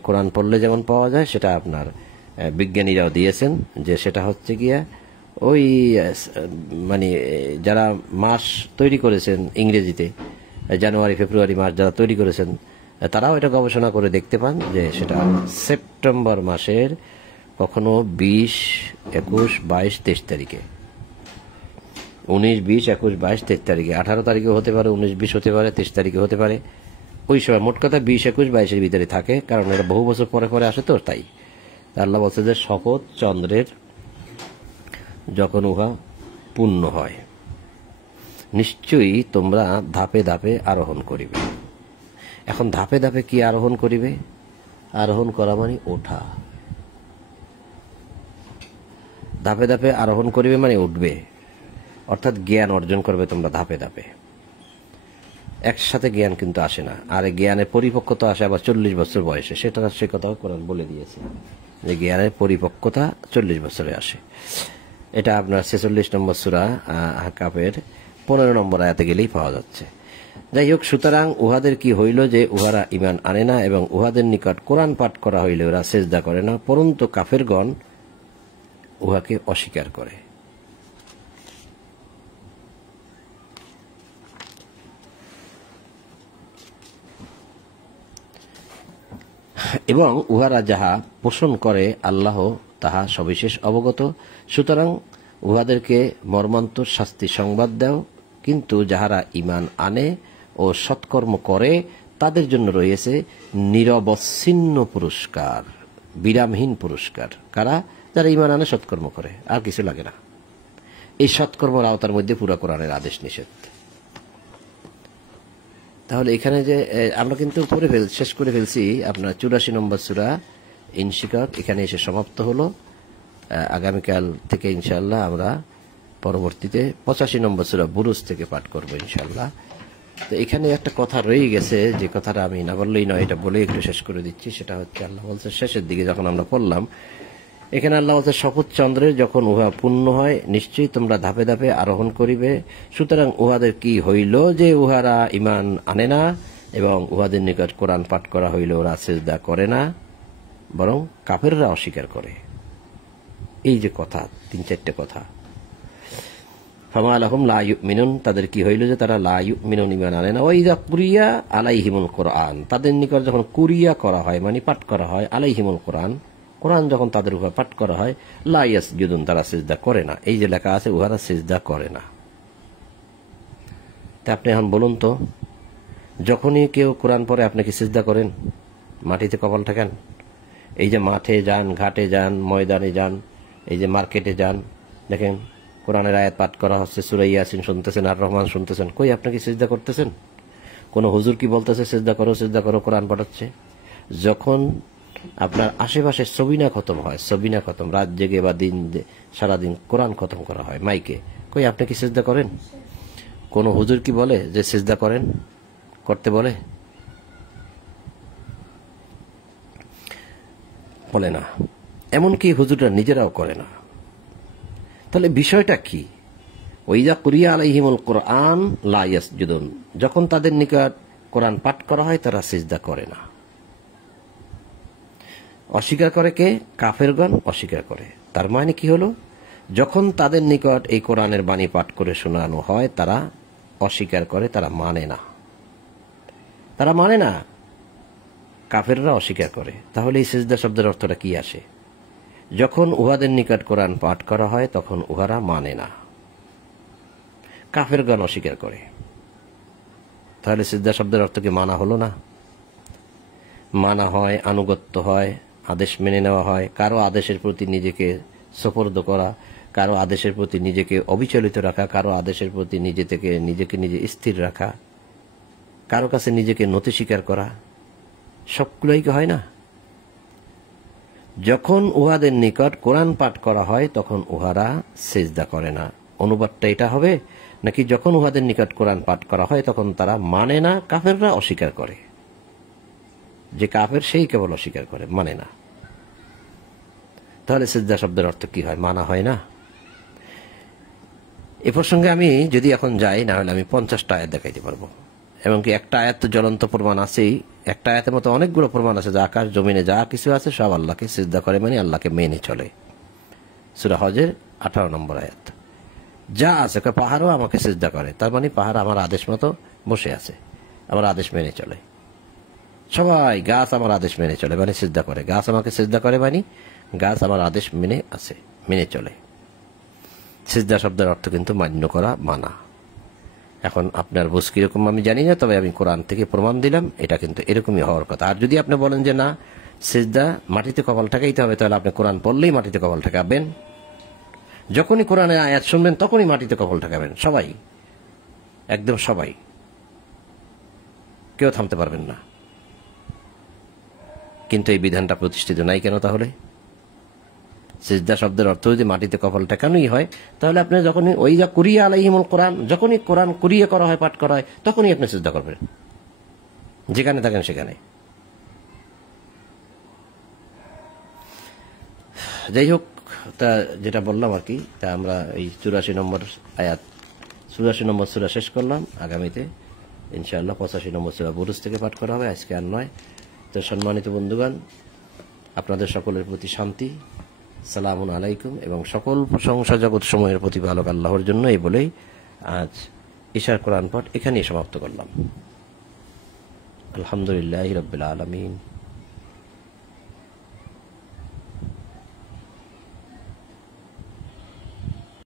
কোরআন পড়লে যেমন পাওয়া যায়, সেটা আপনার বিজ্ঞানীরাও দিয়েছেন, যে সেটা হচ্ছে গিয়া ওই মানে যারা মাস তৈরি করেছেন ইংরেজিতে, জানুয়ারি ফেব্রুয়ারি মাস যারা তৈরি করেছেন, তারাও এটা গবেষণা করে দেখতে পান যে সেটা সেপ্টেম্বর মাসের কখনো 20, 21, 22, 23 তারিখে, 19, 20, 21, 22, 23 তারিখে, 18 তারিখে হতে পারে, 19, 20 হতে পারে, 23 তারিখে হতে পারে। ওই সময় মোট কথা 20, 21, 22-এর ভিতরে থাকে, কারণ এটা বহু বছর পরে পরে আসে তো, তাই আল্লাহ বলছে যে শপথ চন্দ্রের যখন উহা পূর্ণ হয়, নিশ্চয়ই তোমরা ধাপে ধাপে আরোহণ করিবে। এখন ধাপে ধাপে কি আরোহণ করিবে? আরোহণ করা মানে ওঠা। ধাপে ধাপে আরোহণ করিবে মানে উঠবে, অর্থাৎ জ্ঞান অর্জন করবে তোমরা ধাপে ধাপে। একসাথে জ্ঞান কিন্তু আসে না, আর জ্ঞানের পরিপক্কতা আসে আবার 40 বছর বয়সে। সেটা সে কথাও কোরআন বলে দিয়েছে যে জ্ঞানের পরিপক্কতা 40 বছরে আসে। এটা আপনার 46 নম্বর সূরা আহকাফের 15 নম্বর আয়াতে গেলেই পাওয়া যাচ্ছে। যাই হোক, সুতরাং উহাদের কি হইল যে উহারা ঈমান আনে না, এবং উহাদের নিকট কোরআন পাঠ করা হইলে ওরা সেজদা করে না, পরন্তু কাফেরগণ উহাকে অস্বীকার করে। এবং উহারা যাহা পোষণ করে আল্লাহ তাহা সবিশেষ অবগত, সুতরাং উহাদেরকে মর্মান্তর শাস্তি সংবাদ দাও। কিন্তু যাহারা ঈমান আনে ও সৎকর্ম করে তাদের জন্য রয়েছে নিরবচ্ছিন্ন পুরস্কার, বিরামহীন পুরস্কার। কারা? যারা ঈমান আনে, সৎকর্ম করে, আর কিছু লাগে না। এই সৎকর্মের আওতার মধ্যে পুরা কোরআনের আদেশ নিষেধ। তাহলে এখানে যে আমরা কিন্তু শেষ করে ফেলছি আপনার 84 নম্বর সূরা ইনশিকাক, এখানে এসে সমাপ্ত হলো। আগামীকাল থেকে ইনশাআল্লাহ আমরা পরবর্তীতে 85 নম্বর সূরা বুরুজ থেকে পাঠ করব ইনশাআল্লাহ। তো এখানে একটা কথা রয়ে গেছে, যে কথাটা আমি না বললেই নয়, এটা বলে একটু শেষ করে দিচ্ছি। সেটা হচ্ছে আল্লাহ বলছে শেষের দিকে যখন আমরা পড়লাম, এখানে আল্লাহ বলছে শপথ চন্দ্রের যখন উহা পূর্ণ হয় নিশ্চয়ই তোমরা ধাপে ধাপে আরোহণ করিবে। সুতরাং উহাদের কি হইল যে উহারা ঈমান আনে না, এবং উহাদের নিকট কোরআন পাঠ করা হইল ওরা সিজদা করে না, বরং কাফেররা অস্বীকার করে। এই যে কথা, 3-4টে কথা। ফামা লাহুম লা ইউমিনুন, তাদের কি হইল যে তারা লা ইউমিনুন, ঈমান আনে না। ওয়া ইযা কুরিয়া আলাইহিমুল কোরআন, তাদের নিকট যখন কুরিয়া করা হয় মানে পাঠ করা হয়, আলাইহিমুল কোরআন, কোরআন যখন তাদের উপর পাঠ করা হয়, লা ইয়াসজুদুন, তারা সিজদা করে না। এই যে লেখা আছে উহারা সিজদা করে না। তা আপনি এখন বলুন তো, যখনই কেউ কোরআন পড়ে আপনি কি সিজদা করেন? মাটিতে কপাল ঠেকান? এই যে মাঠে যান, ঘাটে যান, ময়দানে যান, এই যে মার্কেটে যান, দেখেন কোরআনের আয়াত পাঠ করা হচ্ছে, সূরা ইয়াসিন শুনতেছেন, আর রহমান শুনতেছেন, কই আপনি কি সিজদা করতেছেন? কোন হুজুর কি বলতেছে সিজদা করো, সিজদা করো, কোরআন পাঠাচ্ছে? যখন আপনার আশেপাশে সবিনা খতম হয়, সবিনা খতম, রাত জেগে বা দিন সারাদিন কোরআন খতম করা হয় মাইকে, কই আপনি কি সিজদা করেন? কোন হুজুর কি বলে যে সিজদা করেন, করতে বলে? বলে না। এমনকি হুজুররা নিজেরাও করে না। তাহলে বিষয়টা কি? ওইজা কুরিয়া আলাইহিমুল কোরআন লা ইয়াসজুদুন, যখন তাদের নিকট কোরআন পাঠ করা হয় তারা সিজদা করে না। অস্বীকার করে কে? কাফেরগণ অস্বীকার করে। তার মানে কি হলো? যখন তাদের নিকট এই কোরআনের বাণী পাঠ করে শোনানো হয় তারা অস্বীকার করে, তারা মানে না, তারা মানে না, কাফেররা অস্বীকার করে। তাহলে এই সিজদা শব্দের অর্থটা কি আসে? যখন উহাদের নিকট কোরআন পাঠ করা হয় তখন উহারা মানে না, কাফেরগণ অস্বীকার করে। তাহলে সিজদা শব্দের অর্থ কি মানা হলো না? মানা হয়, আনুগত্য হয়, আদেশ মেনে নেওয়া হয়, কারো আদেশের প্রতি নিজেকে সোপর্দ করা, কারো আদেশের প্রতি নিজেকে অবিচলিত রাখা, কারো আদেশের প্রতি নিজেকে নিজে স্থির রাখা, কারো কাছে নিজেকে নতি স্বীকার করা, সবগুলোই কি হয় না? যখন উহাদের নিকট কোরআন পাঠ করা হয় তখন উহারা সিজদা করে না। অনুবাদটা এটা হবে নাকি যখন উহাদের নিকট কোরআন পাঠ করা হয় তখন তারা মানে না, কাফেররা অস্বীকার করে? যে কাফের সেই কেবল অস্বীকার করে, মানে না। তাহলে সিজদা শব্দের অর্থ কি হয়? মানা হয় না। এ প্রসঙ্গে আমি যদি এখন যাই, না হলে আমি 50টা আয়াত দেখাইতে পারবো। এমনকি একটা আয়াত তো জ্বলন্ত প্রমাণ আছেই, একটা আয়াতের মতো অনেকগুলো প্রমাণ আছে যে আকাশ জমিনে যা কিছু আছে সব আল্লাহকে সিজদা করে, মানে আল্লাহকে মেনে চলে। সূরা হজের 18 নম্বর আয়াত। যা আছে, পাহাড়ও আমাকে সিজদা করে, তার মানে পাহাড় আমার আদেশ মতো বসে আছে, আমার আদেশ মেনে চলে। সবাই, গাছ আমার আদেশ মেনে চলে, মানে সিজদা করে। গাছ আমাকে সিজদা করে, মানে গাছ আমার আদেশ মেনে চলে। সিজদা শব্দের অর্থ কিন্তু মান্য করা, মানা। এখন আপনার বুঝ কিরকম আমি জানি না, তবে আমি কোরআন থেকে প্রমাণ দিলাম এটা কিন্তু এরকমই হওয়ার কথা। আর যদি আপনি বলেন যে না, সিজদা মাটিতে কপাল ঠেকাইতে হবে, তাহলে আপনি কোরআন পড়লেই মাটিতে কপাল ঠেকাবেন। যখনই কোরআনের আয়াত শুনবেন তখনই মাটিতে কপাল ঠেকাবেন, সবাই, একদম সবাই, কেউ থামতে পারবেন না। কিন্তু এই বিধানটা প্রতিষ্ঠিত নাই কেন তাহলে? সিজদা শব্দের অর্থ যদি মাটিতে কপাল ঠেকানোই হয়, তাহলে আপনি যখনই ওই যা কুরিয়া আলাইহিমুল কোরআন, যখনই কোরআন কুরিয়া করা হয়, পাঠ করা হয়, তখনই আপনি সিজদা করবেন, যেখানে থাকেন সেখানে। যাই হোক, তা যেটা বললাম আর কি, তা আমরা এই 84 নম্বর আয়াত, 84 নম্বর সূরা শেষ করলাম। আগামীতে ইনশাআল্লাহ 85 নম্বর সূরা বুরুজ থেকে পাঠ করা হবে, আজকে আর নয়। তো সম্মানিত বন্ধুগণ, আপনাদের সকলের প্রতি শান্তি, সালামুন আলাইকুম, এবং সকল প্রশংসা জগৎ সমূহের প্রতিপালক আল্লাহর জন্য। এই বলেই আজ ঈশার কোরআন পাঠ এখানেই সমাপ্ত করলাম। আলহামদুলিল্লাহি রাব্বিল আলামিন।